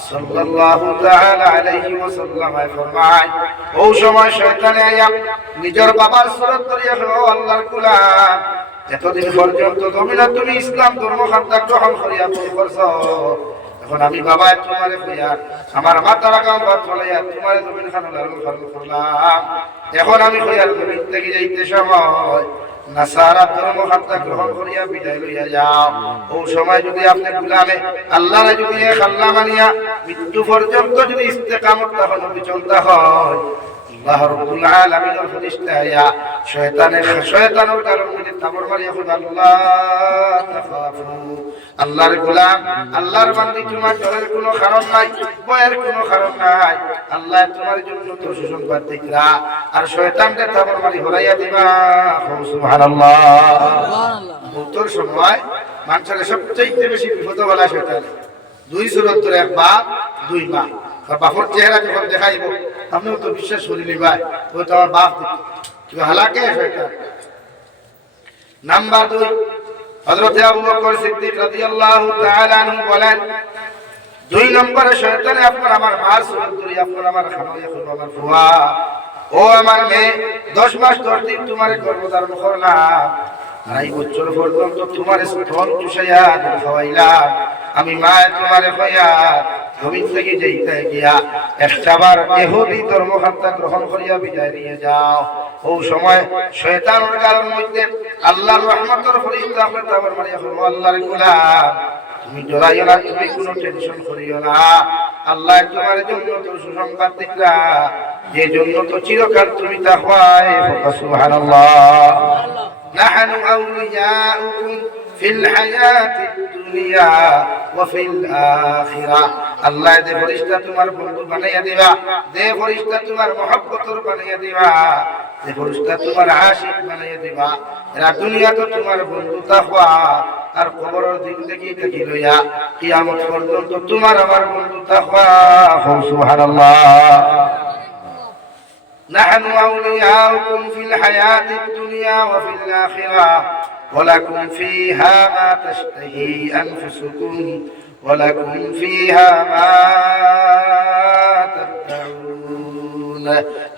সাল্লাল্লাহু তাআলা আলাইহি ওয়াসাল্লাম ফরমায় ও সময় শয়তানে আইয়া নিজের বাবার সুরত ধরিয়া ও আল্লাহর গোলাম এতদিন পর্যন্ত জমিনে তুমি ইসলাম ধর্ম খাদ্য গ্রহণ করিয়া তুমি করছো, এখন আমি বাবা তোমারে কইয়া আমার মাতার গাম ভাত ফলাইয়া তোমারে জমিন খানো লালন পালন করলাম, এখন আমি কইয়া জমিন থেকে যাইতে সময় নাসারা ধর্ম খাদ্য গ্রহণ করিয়া বিদায় লইয়া যাও, ও সময় যদি আপনি গুলামে আল্লাহরে যদি এক আল্লাহ মানিয়া মৃত্যু পর্যন্ত যদি ইস্তেকামত তখন চলতে হয়, আল্লাহ রাব্বুল আলামিনের ফেরেশতা আয়া শয়তানের কারণে তাবর মারিয়া কইবা আল্লাহ তাখাফু, আল্লাহর গোলাম আল্লাহর বান্দি তোমার ডরের কোনো কারণ নাই, ভয়ের কোনো কারণ নাই, আল্লাহ তোমার জন্য তো সুসংবাদ দিলা আর শয়তানকে তাবর মারি হরাইয়া দিবা। সুবহানাল্লাহ। মৃত্যুর সময় মানুষের সবচেয়ে বেশি বিপদ বলা শয়তান, দুই সুরত ধরে এক বাপ দুই মা, আর বাপর চেহারা যখন দেখাইব আপনিও তো বিশ্বাস করিলি ভাই ও তো আমার বাপ দিত হালাকে শয়তান। নাম্বার 2 হযরত আবু বকর সিদ্দিক রাদিয়াল্লাহু তাআলা আনহু বলেন দুই নম্বরে শয়তানে আপনার আমার মার সুরত করি, আপনার আমার খানাইয়া করবো আমার ফুয়া ও আমার মেয়ে 10 মাস 10 দিন তোমার গর্ভধারণ করলাম, 2.5 বছর পর্যন্ত তোমার স্তন চুষাইয়া দুধ খাওয়াইলাম, আমি মা তোমারে কইয়া জমিন থেকে যাইতে গিয়া একটাবার ইহুদি ধর্মখান্তা গ্রহণ করিয়া বিদায় নিয়ে যাও। ও সময় শয়তানের গালের মধ্যে আল্লাহর রহমতের ফরিস্তা আপনার তাবর মারিয়া হলো আল্লাহর গোলাম তুমি ডরাইও না, তুমি কোনো টেনশন করিও না, আল্লাহ তোমার জন্য তো সুসংবাদ দিলা, যে জন্য তো চিরকাল তুমি তাকওয়ায় সুবহানাল্লাহ। নাহনু আউলিয়াউকুম ফিল হায়াতিদ দুনিয়া ওয়া ফিল আখিরাহ। আল্লাহ দে ফেরেশতা তোমার বন্ধু বানাইয়া দিবা, দে ফেরেশতা তোমার মহব্বতের বানাইয়া দিবা, দে ফেরেশতা তোমার আশিক বানাইয়া দিবা। এরা দুনিয়া তো তোমার বন্ধু তাকওয়া, আর কবরের জিন্দেগি থেকে লইয়া কিয়ামত পর্যন্ত তোমার আমার বন্ধু তাকওয়া। সুবহানাল্লাহ। نحن أولياؤكم في الحياة الدنيا وفي الآخرة ولكم فيها ما تشتهي أنفسكم ولكم فيها ما تدعون।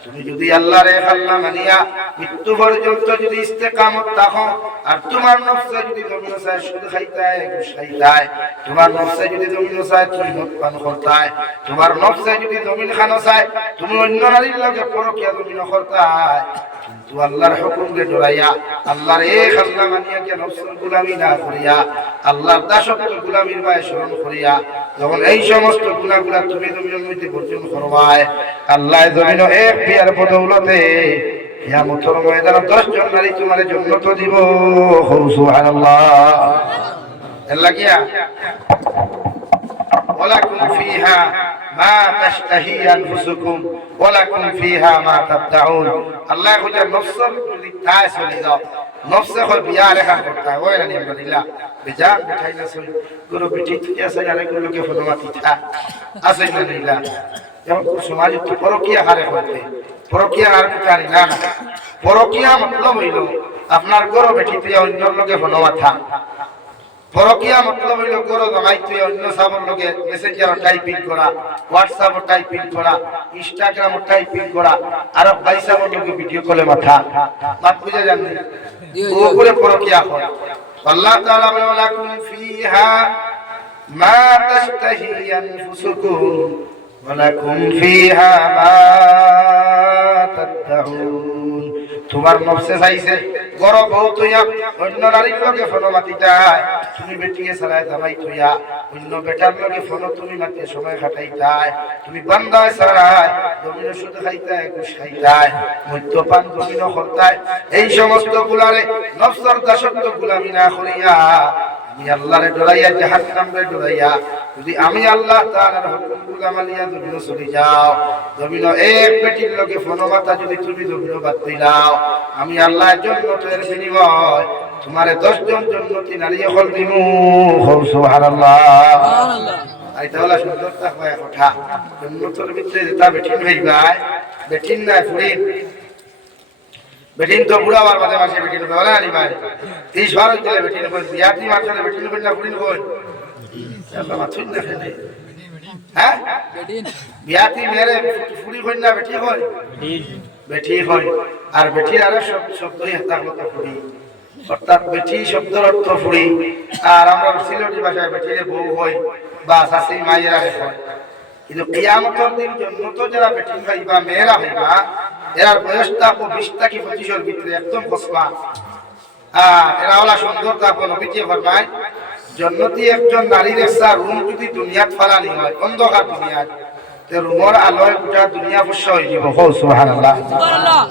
তুমি যদি আল্লাহর আল্লাহ মানিয়া মৃত্যু পর্যন্ত যদি ইস্তেকামত থাকো, আর তোমার নফসে যদি জমিন চায় শুধু খাইতায় ঘুষ খাইতায়, তোমার নফসে যদি জমিন চায় তুমি মদ পান করতায়, তোমার নফসে যদি জমিন খানো চায় তুমি অন্য নারীর লগে পরকীয়া জমিন করতায়, কিন্তু আল্লাহর হুকুমকে ডরাইয়া আল্লাহর এক আল্লাহ মানিয়া কে নফসের গোলামি না করিয়া আল্লাহর দাসত্ব গোলামির বায় স্মরণ করিয়া যখন এই সমস্ত গুনাহগুলা তুমি জমিনের মধ্যে বর্জন করবায়, আল্লাহ জমিন এক পিয়ার বদৌলতে কিয়ামতের ময়দানে 10 জন নারী তোমার জান্নাত দিব। সুবহানাল্লাহ। আল্লাহ কিয়া ওয়ালাকুম ফিহা মা তাশতাহি আনফুসুকুম ওয়ালাকুম ফিহা মা তাবতাউন। আল্লাহ কইয়া নফসের যদি তাই চলে যাও, নফসে হয় বিয়া লেখা করতে হয়, ওই রানি আলহামদুলিল্লাহ বেজান বিঠাই না সই গুরু বিটি ঠিক আছে, আরে গুলোকে ফলমাতি থা আছে আলহামদুলিল্লাহ। যেমন সমাজ তো পরকীয়া হারে হইতে, পরকীয়া আর জানি না, পরকীয়া মতলব হইল আপনার গরো বেটি তুই অন্যর লোকে ফলমাথা, পরকীয়া মতলব হইল গরো জমাই তুই অন্য সাবর লোকে মেসেঞ্জার টাইপিং করা, হোয়াটসঅ্যাপ টাইপিং করা, ইনস্টাগ্রাম টাইপিং করা, আর ভাই সাবর লোকে ভিডিও কলে মাথা মাত বুঝে জানি ও করে পরকীয়া হয়। আল্লাহ তাআলা বলে লাকুম ফিহা মা তাশতাহি আনফুসুকুম ওয়ালাকুম ফিহা মা তাদউন। তোমার নফসে চাইছে গরো বউ তুইয়া অন্য নারীর লগে ফোন মাতিতাই, তুমি বেটিয়ে সারায় দামাই তুইয়া অন্য বেটার লগে ফোন তুমি মাতে সময় কাটাইতাই, তুমি বান্দায় সারায় জমিন শুধু খাইতাই ঘুষ খাইতাই মদ্যপান জমিন করতাই, এই সমস্ত গুলারে নফসের দাসত্ব গুলামি না করিয়া আমি আল্লাহরে ডরাইয়া জাহান্নামে ডরাইয়া যদি আমি আল্লাহ তাআলার হুকুমগুলো মানিয়া জমিন চলে যাও, জমিন এক বেটির লগে ফোন মাতা যদি তুমি জমিন বাদ দিলাও, আমি আল্লাহর জান্নাতের বিনিময় তোমারে 10 জন জান্নাতি নারী হল দিমু। সুবহানাল্লাহ। সুবহানাল্লাহ। আই তাহলে সুন্দর তাকওয়া কথা জান্নাতের ভিতরে যেটা বেটিন হইবাই, বেটিন না ফুরিন, বেটিন তো বুড়া হওয়ার মাঝে মাঝে বেটিন বলে আনি ভাই 30 বার দিলে বেটিন কই বিয়াতি মাঝে বেটিন কই না ফুরিন কই আল্লাহ মাথুন না ফেলে, হ্যাঁ বেটিন বিয়াতি মেরে ফুরি কই না বেটি কই বেটি কই, আর বেটির আরো শব্দই হাতা কথা ফুরি, অর্থাৎ বেটি শব্দের অর্থ ফুরি, আর আমরা সিলেটি ভাষায় বেটিরে বউ হয় বা শাশি মাইয়া হয়। কিন্তু কিয়ামতের দিন জান্নাত যারা বেটিন হইবা মেয়েরা হইবা এরার বয়সটা 20 থেকে 25 ভিতরে একদম কসবা, এরা ওলা সুন্দরতা নবীজি ফরমায় জান্নাতি একজন নারীর একটা রুম যদি দুনিয়াত ফালানি হয় অন্ধকার দুনিয়ায়, তে রুমের আলোয় গোটা দুনিয়া ফসা হয়ে যাব। সুবহানাল্লাহ। সুবহানাল্লাহ।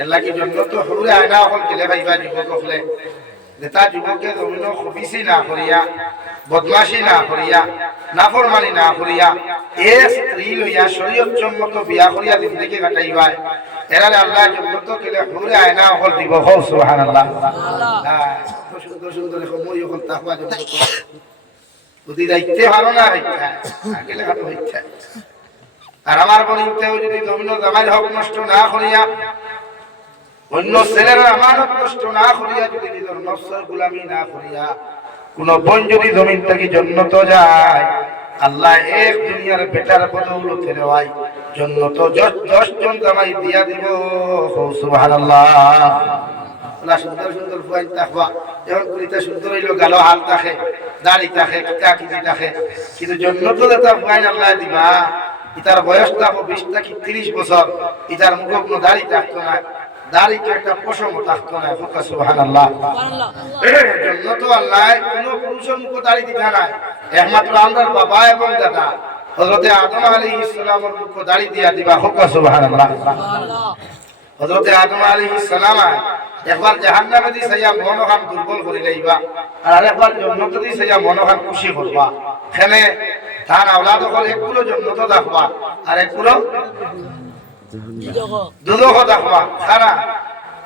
এর লাগি জান্নাত হুরে আয়না হল কেলে ভাইবা যুবক হলে যেটা যুবকে জমিন খবিসি না করিয়া বদমাশি না করিয়া নাফরমানি না করিয়া এ স্ত্রী লইয়া শরীয়ত সম্মত বিয়া করিয়া জিন্দেগি কাটাইবাই, এরারে আল্লাহ জান্নাত কেলে হুরে আয়না হল দিব। সুবহানাল্লাহ। সুবহানাল্লাহ। সুন্দর সুন্দর সময় হল তাকওয়া জান্নাত যদি দাইতে ভালো না হইতা আগেলে কাটো হইতা, আর আমার বনিতেও যদি জমিন জামাই হক নষ্ট না করিয়া অন্য ছেলেরা আমানত নষ্ট না করিয়া যদি নিজের নফসের গোলামি না করিয়া কোন বোন যদি জমিন থেকে জান্নাত যায়, আল্লাহ এক দুনিয়ার বেটার বদৌলতে নেওয়াই জন্য তো 10 জন জামাই দিয়া দিব। সুবহানাল্লাহ। আল্লাহ সুন্দর সুন্দর ফুয়াই তাকবা যেমন করিতে সুন্দর হইলো গালো হাল থাকে দাড়ি থাকে কিতা কিজি থাকে, কিন্তু জন্য তো এটা ফুয়াই আল্লাহ দিবা। ইতার বয়স থাকো 20 থেকে 30 বছর, ইতার মুখে কোনো দাড়ি থাকতো না, দাড়িতে একটা পশম থাকতো না। সুবহানাল্লাহ। জন্য তো আল্লাহ কোনো পুরুষের মুখে দাড়ি দিতে নাই, একমাত্র আমার বাবা এবং দাদা হযরতে আদম আলাইহিস সালামের মুখে দাড়ি দিয়া দিবা। সুবহানাল্লাহ। হযরতে আদম আলাইহিস সালাম একবার জাহান্নামে দি সাইয়া মনোখান দুর্বল করে লইবা, আর আরেকবার জান্নাতে দি সাইয়া মনোখান খুশি করবা। এখানে তার আওলাদ হল একগুলো জান্নাতে দেখবা আর একগুলো দুদক দেখবা। সারা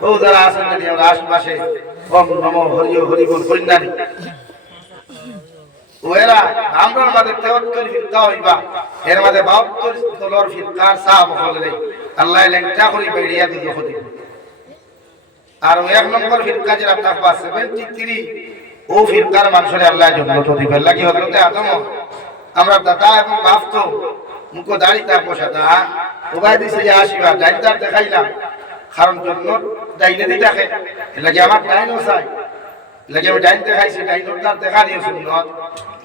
ও যারা আছেন না আমরা আশেপাশে ওম নমো হরি হরি বল কইনানি ওরা আমরার মাঝে 73 ফিরকা হইবা, এর মাঝে 72 তলর ফিরকার সাহাব হলে আল্লাহ লেংটা করে বেরিয়া দুদক দিব। আর ওই এক নম্বর ফিরকা যেটা থাকবা 73, ও ফিরকার মানুষের আল্লাহ জান্নাত দিবেন লাগি। হযরতে আদম আমরা দাদা এবং বাপ তো মুখো দাড়ি তার বসাতা ওবাই দিছে যে আসিবা ডাইনদার দেখাইলাম, কারণ জান্নাত ডাইনে দি থাকে লাগি আমার ডাইনও চাই, লাগি আমি ডাইন দেখাইছি ডাইনর তার দেখা দিও সুন্নত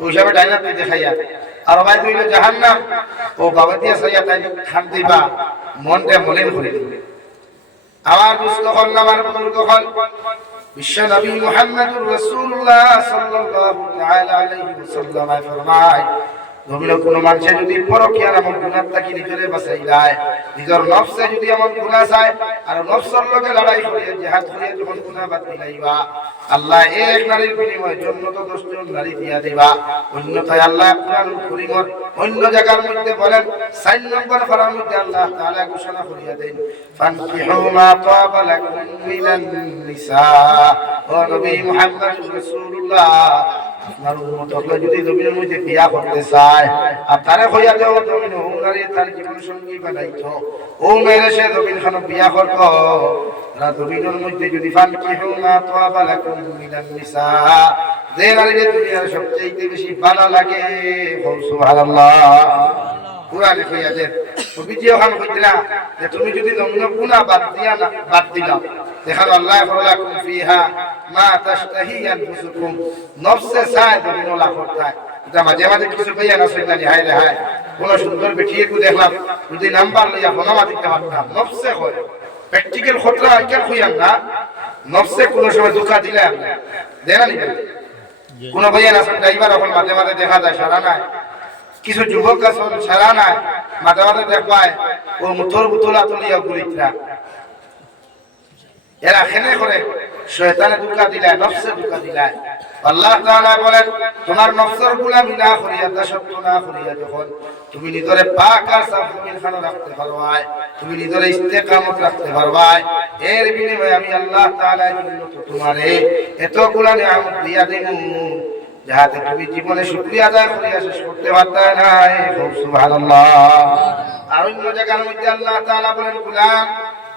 ওই হিসাবে ডাইনার দি দেখাইয়া। আর ওবাই কইলো জাহান্নাম ও বাবা দিয়া সাইয়া তাই খান দিবা মনটা মলিন করে দিবে। আমার দুস্থ হল আমার বুজুর্গ হল বিশ্ব নবী মুহাম্মদুর রাসূলুল্লাহ সাল্লাল্লাহু তাআলা আলাইহি ওয়াসাল্লাম ফরমায়, জমিনে কোন মানুষে যদি পরকীয়া নামক গুনাহ থেকে নিজরে বাঁচাইলায়, নিজের নফসে যদি এমন গুনাহ চায় আর নফসের লগে লড়াই করে জিহাদ করে যখন গুনাহ বাদ দিলাইবা, আল্লাহ এক নারীর বিনিময়ে জান্নাত 10 জন নারী দিয়া দিবা। অন্যথায় আল্লাহ কুরআনুল কারীমের অন্য জায়গার মধ্যে বলেন 4 নম্বর পারার মধ্যে আল্লাহ তাআলা ঘোষণা করিয়া দেন, ফানকিহু মা তাবা লাকুম মিনান নিসা। ও নবী মুহাম্মদ রাসূলুল্লাহ, আপনার উম্মত যদি জমিনের মধ্যে বিয়া করতে চায় আপনারে কইয়া দেও জমিন ও নারী তার জীবন সঙ্গী বানাইতো, ও মেরে সে জমিন খান বিয়া করব। না জমিনের মধ্যে যদি ফানকিহু মা তাবা লাকুম মিনান নিসা, যে নারীর দুনিয়ার সবচেয়ে বেশি ভালো লাগে। সুবহানাল্লাহ। কুরআনে কইয়া দেন বিজিও খান কইতরা যে তুমি যদি জমিন গুনাহ বাদ দিলা দেখালো আল্লাহ ফরলাকুম ফিহা মা তাশতাহি আনফুসুকুম, নফসে চায় জমিন লাভ করতে। এটা মাঝে মাঝে কিছু পাইয়া না শুনলানি হায় রে হায় কোন সুন্দর বেটিয়ে কো দেখলাম যদি নাম্বার লইয়া ফোনামা দিতে পারতাম, নফসে হয় প্র্যাকটিক্যাল খতরা আইকাল কইয়াম না। নফসে কোন সময় ধোঁকা দিলে দেনা নিবেন কোন ভাইয়া না ড্রাইভার এখন মাঝে মাঝে দেখা যায় সারা নাই, কিছু যুবক আছে সারা নাই, মাঝে মাঝে দেখবায় ও মুথর বুতলা তুলিয়া ঘুরিতরা, এরা খেনে করে শয়তানে ধোঁকা দিলায়, নফসে ধোঁকা দিলায়। আল্লাহ তাআলা বলেন তোমার নফসের গোলামি না করিয়া দাসত্ব না করিয়া যখন তুমি নিজরে পাক আর সাফ জমিন খানো রাখতে পারবা, তুমি নিজরে ইস্তেকামত রাখতে পারবা, এর বিনিময়ে আমি আল্লাহ তাআলা তোমারে এতগুলা নিয়ামত দিয়া দেবো যাতে তুমি জীবনে শুকরিয়া আদায় করিয়া শেষ করতে পারতা না। সুবহানাল্লাহ। আর অন্য জায়গার মধ্যে আল্লাহ তাআলা বলেন গোলাম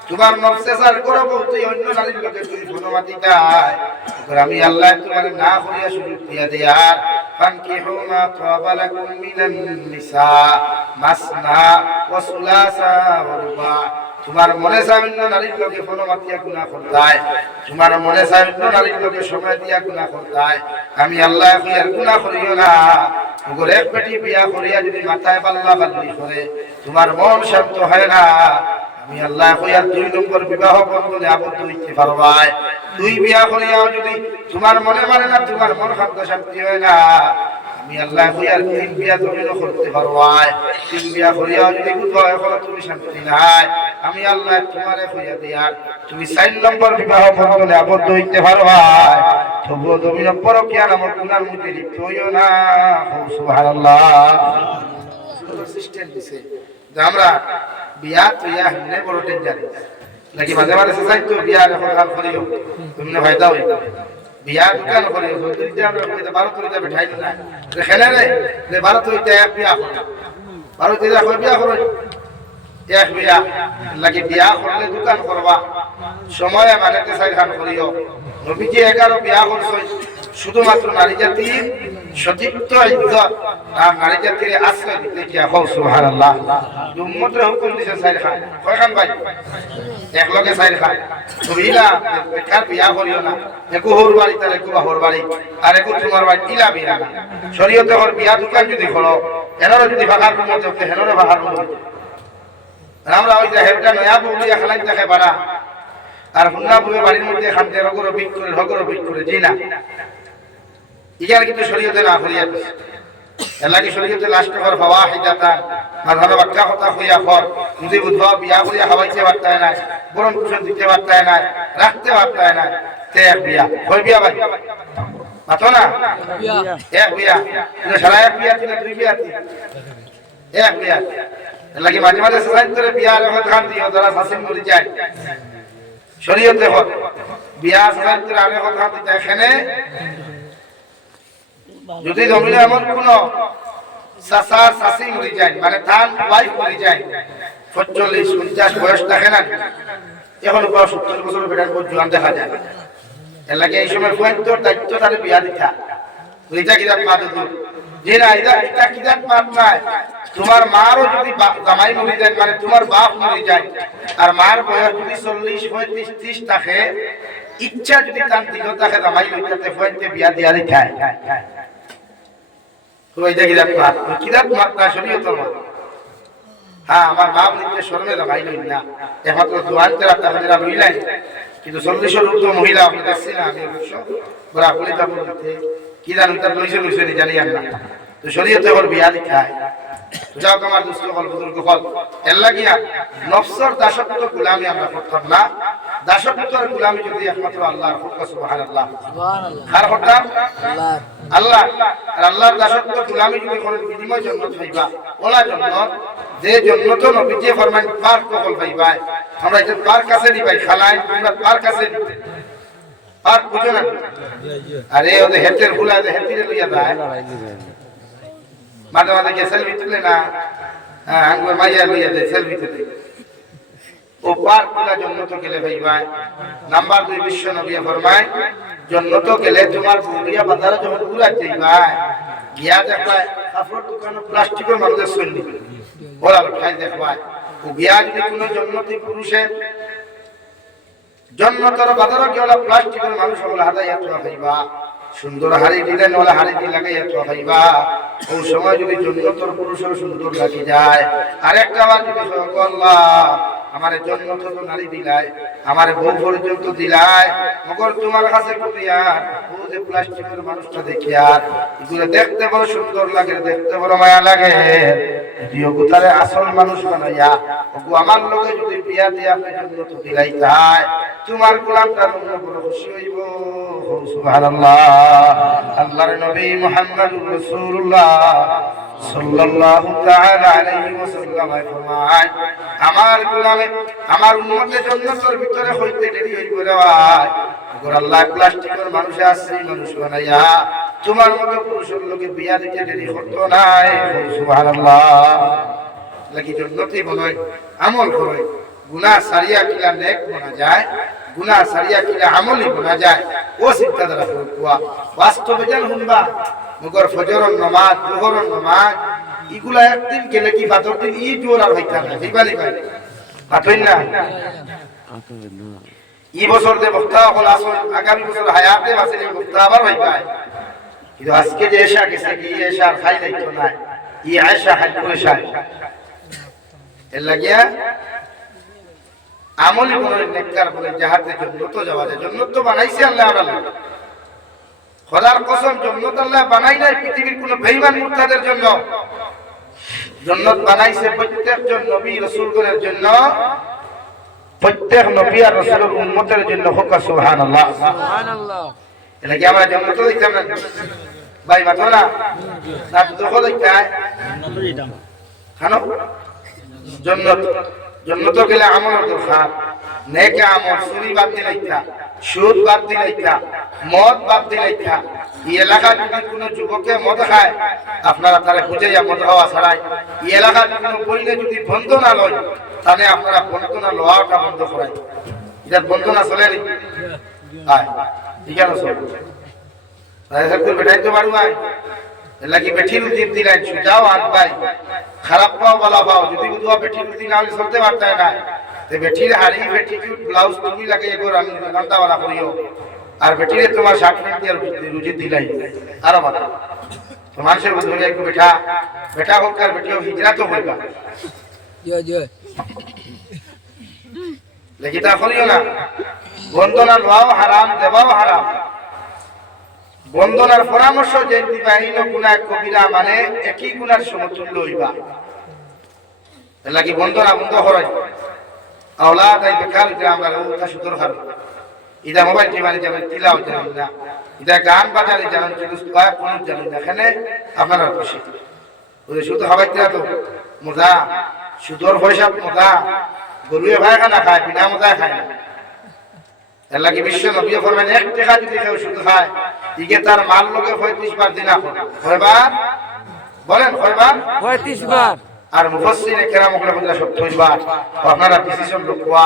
তোমার নফসে সার করব তুই অন্য নারীর লোকে তুই ফোনমাতি দায়, আমি আল্লাহ তোমার না করিয়া সুযোগ দিয়া দেই। আর ফানকিহু মা তাবা লাকুম মিনান নিসা মাসনা ওয়া সুলাসা ওয়া রুবা, তোমার মনে চায় অন্য নারীর লোকে ফোনমাতিয়া গুনাহ করতায়, তোমার মনে চায় অন্য নারীর লোকে সময় দিয়া গুনাহ করতায়, আমি আল্লাহ কইয়ার গুনাহ করিও না। ওগর এক বেটি বিয়া করিয়া যদি মাথায় পাল্লা বাল্লি করে তোমার মন শান্ত হয় না, আমি আল্লাহ কইয়ার 2 নম্বর বিবাহ বন্ধনে আবদ্ধ হইতে পারবা। 2 বিয়া করিয়াও যদি তোমার মনে মানে না, তোমার মন শান্তি হয় না, আমি আল্লাহ কইয়ার 3 বিয়া তুমি করতে পারবা। 3 বিয়া করিয়াও যদি বুঝবা এখন তুমি শান্তি নাই, আমি আল্লাহ তোমারে কইয়া দিয়ার তুমি 4 নম্বর বিবাহ বন্ধনে আবদ্ধ হইতে পারবা। তবুও তুমি পরকীয়া নামক গুনার মধ্যে লিপ্ত হইও না। সুবহানাল্লাহ। সিস্টেম দিছে যে আমরা বিয়া তুইয়া হইলে বড় ডেঞ্জার নাকি মাঝে মাঝে চাইতো বিয়া এখন কাল করিও তুমি না ফায়দা হই বিয়া দোকান করিও যদি আমরা কইতে 12 তরিকা বিঠাই না খেলে রে যে 12 তরিকা এক বিয়া 12 তরিকা কই বিয়া করো এক বিয়া লাগি বিয়া করলে দোকান করবা সময় মানেতে চাই খান করিও নবীজি 11 বিয়া করছই শুধুমাত্র নারী জাতির সতীত্ব ইজ্জত আর নারী জাতির আশ্রয় দিতে গিয়া হোক সুবহানাল্লাহ উম্মতের হুকুম দিছে সাইর খান কয়খান ভাই এক লগে সাইর খান সুবিলা বেকার বিয়া করিও না একু হোর বাড়ি তার একু বাহর বাড়ি আর একু তোমার বাড়ি ইলা বিয়া না শরীয়তে হর বিয়া দোকান যদি করো এনারা যদি ভাগার মধ্যে হতে হেনরে ভাগার মধ্যে আমরা ওই যে হেবটা নয়া বউলিয়া খালাই দেখে পারা আর হুন্না বউয়ে বাড়ির মধ্যে খানতে রগর বিক করে জি না ইগার কিন্তু শরীয়তে না করিয়া এলা কি শরীয়তে লাস্ট কর ফাওয়াহিদাতা মাযহাব বাক্কা কথা হইয়া কর যদি বুধবা বিয়া করিয়া খাওয়াইতে পারতায় না বরণ পোষণ দিতে পারতায় না রাখতে পারতায় না তে এক বিয়া কই বিয়া ভাই মাতো না এক বিয়া সারা এক বিয়া তিন দুই বিয়া এক বিয়া লাগি মাঝে মাঝে সাইন করে বিয়া রহমত খান দিও যারা শাসন করে যায় শরীয়তে হক বিয়া সাইন করে আরে কথা দিতে এখানে যদি জমিনে এমন কোন সাসার শাসি মরে যায় মানে তার ওয়াইফ মরে যায় 45 50 বয়স থাকে না এখন 70 বছর বেটার পর জোয়ান দেখা যায় এর লাগে এই সময় ফুয়ান্তর দায়িত্ব তার বিয়া দিতা ওইটা কিদাত মাদু যে না এটা কিদাত মাত নাই তোমার মারও যদি জামাই মরে যায় মানে তোমার বাপ মরে যায় আর মার বয়স যদি 40 35 30 থাকে ইচ্ছা যদি তার দিল থাকে জামাই লইতে ফুয়ান্তে বিয়া দিয়া দিতা তো এইটা কিদাত মাত না শরীয়ত মাত হ্যাঁ আমার বাপ নিতে শরমে জামাই লই না একমাত্র দুয়ান্তে রাখতে আপনারা লইলাই কিন্তু 40 এর ঊর্ধ্ব মহিলা আমি দেখছি না আমি অবশ্য বড় বলে যাব কি জানো তার লইছে নি জানি না তো শরীয়তে ওর বিয়া লিখায় যাও তোমার দুষ্ট হল বুজুর্গ হল এর লাগিয়া নফসর দাসত্ব গোলামি আমরা করতাম না দাসত্বের গোলামি যদি একমাত্র আল্লাহর হুকুম সুবহানাল্লাহ আর করতাম আল্লাহ আর আল্লাহর দাসত্ব গোলামি যদি কোন বিনিময় জন্নত হইবা ওলা জন্নত যে জন্নত নবীজি ফরমান পার্ক কল পাইবা আমরা এটা পার্ক কাছে দিবাই খালাই আমরা পার্ক কাছে পার্ক বুঝো না আরে ওদের হেতের ফুলা হেতিরে লইয়া যায় মাঝে মাঝে গিয়ে সেলফি তুলে না হ্যাঁ আঙ্গুর মাইয়া লইয়া দেয় সেলফি তুলে ও পার্ক গুলা জন্নত গেলে ভাইবা নাম্বার 2 বিশ্ব নবী ফরমায় জন্নত গেলে তোমার বুড়িয়া বাজারে যখন ঘুরা যাইবা গিয়া দেখবা কাপড় দোকানে প্লাস্টিকের মানুষের সৈন্য ওরা খাই দেখবা ও গিয়া যদি কোনো জন্নতি পুরুষে জন্নতর বাজারে গিয়া প্লাস্টিকের মানুষ ওগুলো হাতাইয়া ভাইবা সুন্দর হাড়ি ডিজাইন ওলা হাড়ি দি লাগাইয়া খাইবা ও সময় যদি জন্নতর পুরুষের সুন্দর লাগি যায় আরেকটা বার যদি আল্লাহ আমারে জন্নত তো নারী দিলাই আমারে বউ পর্যন্ত দিলাই মগর তোমার কাছে করিয়া ও যে প্লাস্টিকের মানুষটা দেখিয়া এগুলো দেখতে বড় সুন্দর লাগে দেখতে বড় মায়া লাগে যদিও গোতারে আসল মানুষ বানাইয়া ওগো আমার লগে যদি বিয়া দিয়ে আপনি জন্নত দিলাই তাই তোমার গোলামটা বড় খুশি হইব সুবহানাল্লাহ আল্লাহর নবী মুহাম্মদুর রাসূলুল্লাহ সাল্লাল্লাহু তাআলা আলাইহি ওয়াসাল্লাম ফরমায় আমার গোলামে আমার উম্মতের জন্নতের ভিতরে হইতে দেরি হইব রে ভাই ওগো আল্লাহ প্লাস্টিকের মানুষ আছে মানুষ বানাইয়া তোমার মতো পুরুষের লোকে বিয়া দিতে দেরি হতো না সুবহানাল্লাহ লাগি জন্নতি বলয় আমল করে গুনাহ সারিয়া কিলা নেক বনা যায় গুনাহ সারিয়া কিলা আমলি বনা যায় ও চিন্তা দ্বারা কোয়া বাস্তবে জান হুনবা মগর ফজরের নামাজ যোহরের নামাজ ইগুলা একদিন গেলে কি বাদর দিন ই জোর আর হইতা না হইবানি ভাই পাতই না ই বছর দে বক্তা হল আসল আগামী বছর হায়াতে বাসে বক্তা আবার হইবা কিন্তু আজকে যে এশা গেছে কি এশা খাই লাইতো না ই আয়েশা হাজ করে শাহ এর লাগিয়া আমলি বলে নেককার বলে জাহাতে জন্নত যাওয়া যায় জন্নত তো বানাইছে আল্লাহ আল্লাহ খোদার কসম জন্নত আল্লাহ বানাই নাই পৃথিবীর কোন বেঈমান মুরতাদের জন্য জন্নত বানাইছে প্রত্যেকজন নবী রাসূলগণের জন্য প্রত্যেক নবী আর রাসূলের উম্মতের জন্য হোক সুবহানাল্লাহ সুবহানাল্লাহ এটা কি আমরা জন্নত দেখতাম না ভাই মাতো না না তো হলো তাই খানো জন্নত জন্নত গেলে আমল দরকার নেক আমল চুরি বাদ দিলাইতা সুদ বাদ দিলাইতা মদ বাদ দিলাইতা এই এলাকার যদি কোনো যুবকে মদ খায় আপনারা তারা বুঝাইয়া মদ খাওয়া ছাড়াই এই এলাকার কোনো বইলে যদি বন্ধ না লয় তাহলে আপনারা বন্ধ না লওয়াটা বন্ধ করাই এটা বন্ধ না চলে নি ঠিক আছে রাইসাকুল বেটাই তো বাড়ু ভাই লাগি বেঠির উদ্দীপ দিলেন যাও আগ ভাই খারাপ পাও বলা পাও যদি বুধুয়া বেঠির উদ্দীপ না হলে চলতে পারতে না তে বেঠির হাড়ি বেটিকিউট ব্লাউজ তুমি লাগে এগোর আমি ঘন্টা বাড়া করিও আর বেটিরে তোমার 60 মিনিট দিয়ে রুজি দিলাই আর বাবা তো মানুষের বুঝবে একটু বেটা হোক আর বেটিও হিজরা তো হইবা জয় লেকিটা করিও না বন্ধনা লওয়াও হারাম দেওয়াও হারাম বন্ধনার পরামর্শ যে দিবাহীন গুনাহ কবিরা মানে একই গুনার সমতুল্য হইবা লাগি বন্ধনা বন্ধ করাই আওলাদ আই বেকার যে আমরা ওটা সুদর হার ইদা মোবাইল টিমারে যাবেন তিলাও জানেন না ইদা গান বাজারে জানেন কিন্তু কয়েক কোন জানেন না এখানে আপনারা খুশি ওই শুধু হবাইতে তো মজা সুদর পয়সা মজা গরুয়ে ভাই খানা খায় বিনা মজা খায় না আল্লাহ কি বিশ্ব নবী ফরমান এক টাকা যদি কেউ সুদ খায় ইকে তার মাল লোকে 35 বার দিনা কয়বার বলেন কয়বার 35 বার আর মুফাসসিরে কেরাম ওগুলা বলে 70 বার আপনারা ডিসিশন লোকওয়া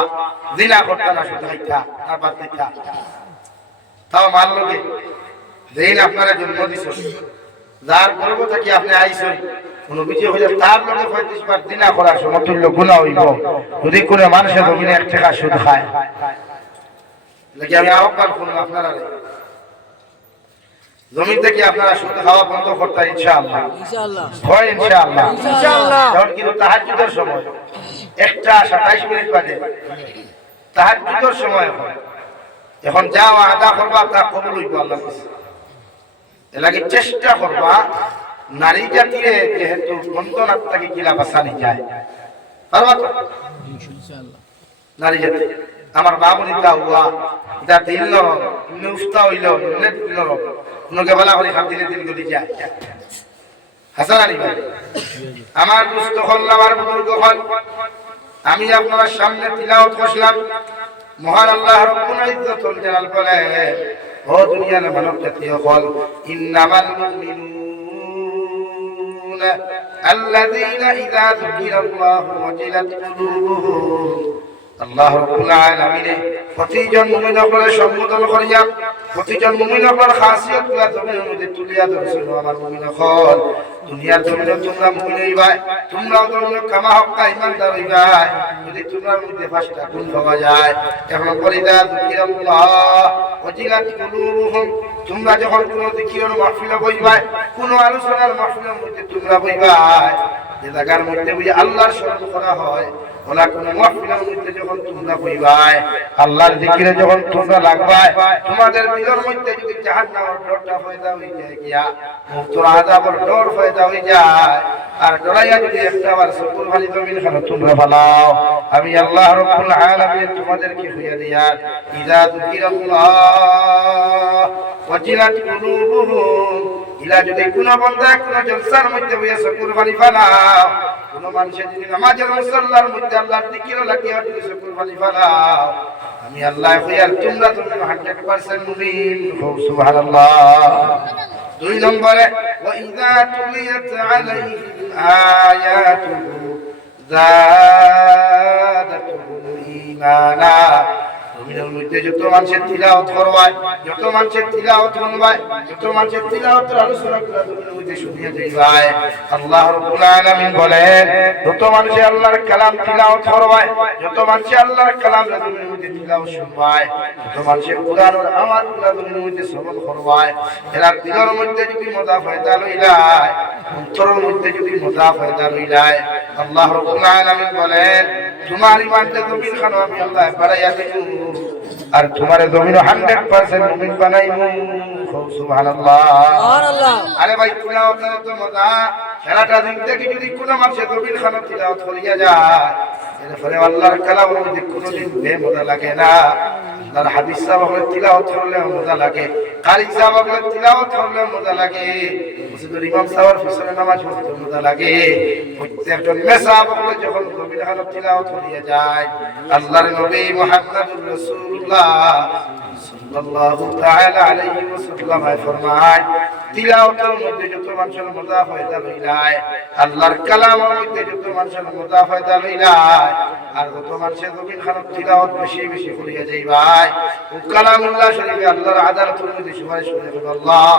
দিনা করতে না সুদ খাইতা না বাদ দিতা তাও মাল লোকে যেইন আপনারা জন্ম দিছেন যার গর্ব থেকে আপনি আইছেন কোন বিজয় হইলে তার লোকে 35 বার দিনা করার সমতুল্য গুনাহ হইব যদি কোন মানুষের জমিনে এক টাকা সুদ খায় লাগি আমি আহ্বান করব আপনারা জমিন থেকে আপনারা সুদ খাওয়া বন্ধ করতে ইনশাআল্লাহ হয় ইনশাআল্লাহ কারণ কিন্তু তাহাজ্জুদের সময় 1:27 মিনিট বাজে তাহাজ্জুদের সময় হয় এখন যাও আদা করবা তা কবুল হইব আল্লাহর কাছে এলাকি চেষ্টা করবা নারী জাতিরে যেহেতু বন্ধনার থেকে কিলা বাঁচানি যায় পারবা তো ইনশাআল্লাহ নারী জাতি আমার বাবুনি তা হুয়া এটা দিল নরম নুফতা হইল নে দিল নরম নকে বলা করে খাম দিলে দিন গলি যায় হাসান আলী ভাই আমার দুস্থ হল আমার বুজুর্গ হল আমি আপনার সামনে তিলাওয়াত করলাম মহান আল্লাহ রাব্বুল ইজ্জতুল জালাল বলে ও দুনিয়ার মানব জাতি হল ইন্নামাল মুমিনুনা আল্লাযীনা ইযা যুকিরাল্লাহু ওয়াজিলাত কুলুবুহুম আল্লাহ রাব্বুল আলামিন প্রতিজন মুমিনকে সম্বোধন করিয়া প্রতিজন মুমিনকে খাসিয়তগুলো জমিনের মধ্যে তুলিয়া ধরছেন আমার মুমিন হল দুনিয়ার জমিনে তোমরা মুমিন হইবা তোমরা জমিনে কামা হক্কা ঈমানদার হইবা যদি তোমার মধ্যে পাঁচটা গুণ পাওয়া যায় এখন পরিদা যিকিরাল্লাহ ওয়াজিলাত কুলুবুহুম তোমরা যখন কোনো যিকিরের মাহফিলে বইবা কোনো আলোচনার মাহফিলের মধ্যে তোমরা বইবা যে জায়গার মধ্যে ওই আল্লাহর স্মরণ করা হয় ওলা কোন মাহফিলের মধ্যে যখন তোমরা বইবাই আল্লাহর জিকিরে যখন তোমরা লাগবাই তোমাদের দিলের মধ্যে যদি জাহান্নামের ডরটা পয়দা হয়ে যায় গিয়া মুক্তর আযাবের ডর পয়দা হয়ে যায় আর ডরাইয়া যদি একটাবার সকল খালি জমিন খানে তোমরা বানাও আমি আল্লাহ রাব্বুল আলামিন তোমাদেরকে হইয়া দিয়া ইযা যুকিরাল্লাহ ওয়াজিলাত কুলুবুহুম ইলা যদি কোন বান্দা কোন জলসার মধ্যে বইয়া সকল খালি বানাও কোন মানুষ যদি নামাজের মুসাল্লার মধ্যে আল্লাহর জিকির লাগিয়া যদি সকল খালি বানাও আমি আল্লাহ হইয়া তোমরা 100% মুমিন হও সুবহানাল্লাহ দুই নম্বরে ওয়া ইযা তুলিয়াত আলাইহিম আয়াতুহু যাদাতুহুম ঈমানা মুমিনের মধ্যে যত মানুষের তিলাওয়াত করবায় যত মানুষের তিলাওয়াত শুনবায় যত মানুষের তিলাওয়াতের আলোচনা করে মুমিনের মধ্যে শুনিয়ে যাইবায় আল্লাহ রাব্বুল আলামিন বলেন যত মানুষে আল্লাহর কালাম তিলাওয়াত করবায় যত মানুষে আল্লাহর কালাম মুমিনের মধ্যে তিলাওয়াত শুনবায় যত মানুষে কুরআনের আয়াতগুলো মুমিনের মধ্যে শ্রবণ করবায় এরা দিলের মধ্যে যদি মজা ফায়দা লইলায় অন্তরের মধ্যে যদি মজা ফায়দা লইলায় আল্লাহ রাব্বুল আলামিন বলেন তোমার ইমানকে জমিন খানো আমি আল্লাহ বাড়াইয়া দেব আর তোমার জমিন 100% মুমিন বানাইবো সুবহানাল্লাহ সুবহানাল্লাহ আরে ভাই তিলাওয়াতের তো মজা সারাটা দিন থেকে যদি কোন মানুষ জমিন খানো তিলাওয়াত করিয়া যায় এরপরে আল্লাহর কালামের মধ্যে কোনদিন বেমজা লাগে না আল্লাহর হাদিস সাহাবাদের তিলাওয়াত করলে মজা লাগে কারি সাহাবাদের তিলাওয়াত করলে মজা লাগে মসজিদের ইমাম সাহেবের ফজরের নামাজ পড়তে মজা লাগে প্রত্যেকজন মেসাবগুলো যখন জমিন খানো তিলাওয়াত করিয়া যায় আল্লাহর নবী মুহাম্মদুর রাসূলুল্লাহ সাল্লাল্লাহু তাআলা আলাইহি ওয়াসাল্লাম ফরমায় তিলাওয়াতের মধ্যে যত মানুষের মজা ফায়দা লইলায় আল্লাহর কালামের মধ্যে যত মানুষের মজা ফায়দা লইলায় আর যত মানুষের জমিন খানত তিলাওয়াত বেশি বেশি করিয়া যাই ভাই ও কালামুল্লাহ শরীফে আল্লাহর আদালতের মধ্যে সুপারিশ করে আল্লাহ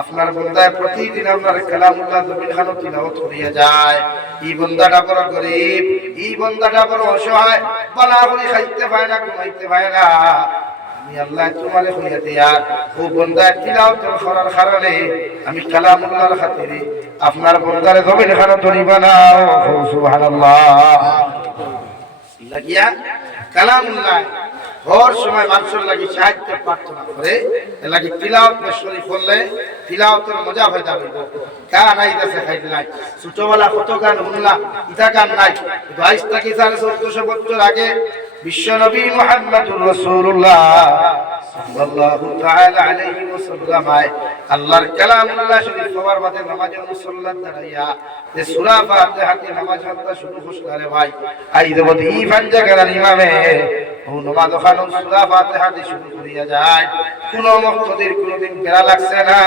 আপনার বান্দায় প্রতিদিন আপনার কালামুল্লাহ জমিন খানত তিলাওয়াত করিয়া যায় এই বান্দাটা বড় গরীব এই বান্দাটা বড় অসহায় বালা করে খাইতে পায় না ঘুমাইতে পায় না আমি আল্লাহ তোমারে হইয়া দিয়া ও বান্দা তিলাওয়াত করার কারণে আমি কালামুল্লাহর খাতিরে আপনার বান্দারে জমিন খানত ধরি বানাও সুবহানাল্লাহ লাগিয়া কালামুল্লাহ হর সময় মানুষের লাগি সাহায্য প্রার্থনা করে লাগি তিলাওয়াত শরীফ করলে তিলাওয়াতের মজা হয়ে যাবে গান আইতেছে খাইতে নাই ছোটবেলা কত গান শুনলাম ইটা গান নাই 22 থেকে 1400 বছর আগে বিশ্ব নবী মুহাম্মদুর রাসূলুল্লাহ সাল্লাল্লাহু তাআলা আলাইহি ওয়াসাল্লাম আল্লাহর কালামুল্লাহ শরীফ পড়ার বাদে নামাজে মুসল্লাত দাঁড়াইয়া যে সূরা ফাতিহাতে নামাজ পড়তে শুরু করলে ভাই আই দেবতি ফাঞ্জা করার ইমামে ও নামাজ খানুন সূরা ফাতিহাতে শুরু করিয়া যায় কোন মুক্তদির কোনদিন বেড়া লাগছে না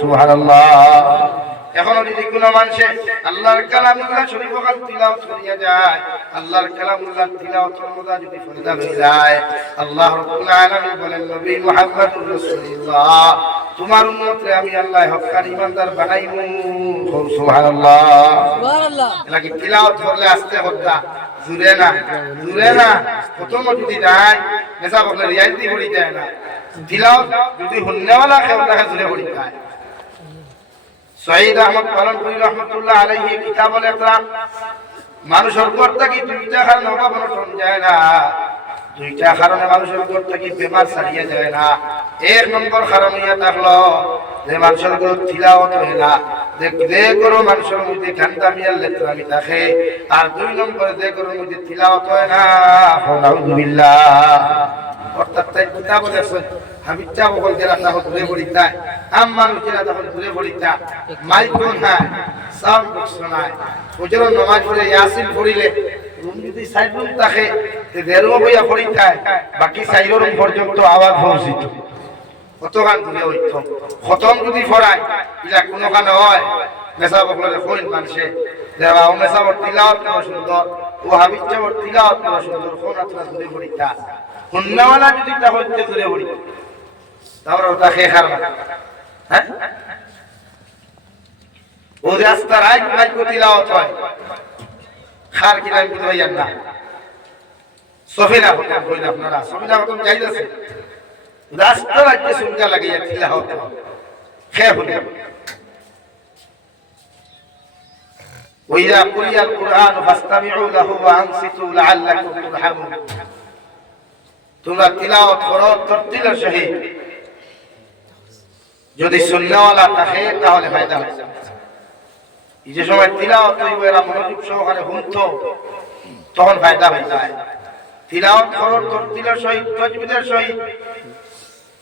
সুবহানাল্লাহ এখনো যদি কোন মানুষে আল্লাহর কালামুল্লাহ শরীফ ওখান তিলাওয়াত করিয়া যায় আল্লাহর কালামুল্লাহ তিলাওয়াতের মজা যদি ফায়দা লই যায় আল্লাহ রাব্বুল আলামিন বলেন নবী মুহাম্মদুর রাসূলুল্লাহ তোমার উম্মতরে আমি আল্লাহ হক্কানি ইমানদার বানাইমু সুবহানাল্লাহ সুবহানাল্লাহ লাগি তিলাওয়াত করলে আস্তে হত্যা জুরে না প্রথম যদি যায় মেসা বলে রিয়াইতি পড়ি যায় না তিলাওয়াত যদি হুন্নেওয়ালা কেউ তাকে জুরে পড়ি যায় সঈদ আহমদ পালনপুরি রহমতুল্লাহ আলাইহি কিতাবুল ইকরাম মানুষের ঘর থেকে দুইটা কারণে অভাবনটন যায় না দুইটা কারণে মানুষের ঘর থেকে বেমার ছাড়িয়ে যায় না এক নম্বর কারণ ইয়া থাকলো যে মানুষের ঘর তিলাওয়াত হয় না যে কোনো মানুষের মধ্যে গান্দামিয়ার লেত্রামি থাকে আর দুই নম্বরে যে কোনো মধ্যে তিলাওয়াত হয় না নাউযুবিল্লাহ অর্থাৎ তাই কিতাব লেখছেন হাবিচ্চা বকল জেলা তখন ঘুরে পড়িতা আম্মানু জেলা তখন ঘুরে পড়িতা মাইক্রোন হয় সাউন্ড বক্স নাই ওজোর নামাজ পড়ে ইয়াসিন পড়িলে রুম যদি সাইড রুম থাকে তে দেরও বইয়া পড়িতা বাকি সাইড রুম পর্যন্ত আওয়াজ পৌঁছিত কত গান ঘুরে হইতো খতম যদি পড়ায় ইলা কোনো গান হয় মেসা বকলে কইন মানুষে দেবা ও মেসা বড় তিলাওয়াত কত সুন্দর ও হাবিচ্চা বড় তিলাওয়াত কত সুন্দর কোন আতরা ঘুরে পড়িতা হুন্নাওয়ালা যদি তা হইতে ঘুরে পড়িতা তাহলে ওটা খেয়ে খারাপ হ্যাঁ ও রাস্তা রাইট মাইক তিলাওয়াত হয় খার কি নাম বুঝ হইয়ান না সফিনা হতে কইলা আপনারা সফিনা হতে যাইতেছে রাস্তা রাইট শুনতে লাগিয়া তিলাওয়াত খেয়ে হতে ওইয়া কুরিয়াল কুরআন ফাসতামিউ লাহু ওয়া আনসিতু লাআল্লাকুম তুরহামুন তোমরা তিলাওয়াত করো তরতিলের সহিত যদি সুন্নাহওয়ালা থাকে তাহলে ফায়দা হবে এই যে সময় তিলাওয়াত হইবে এরা মনোযোগ সহকারে শুনতো তখন ফায়দা হয়ে যায় তিলাওয়াত করো তরতিলের সহিত তাজবিদের সহিত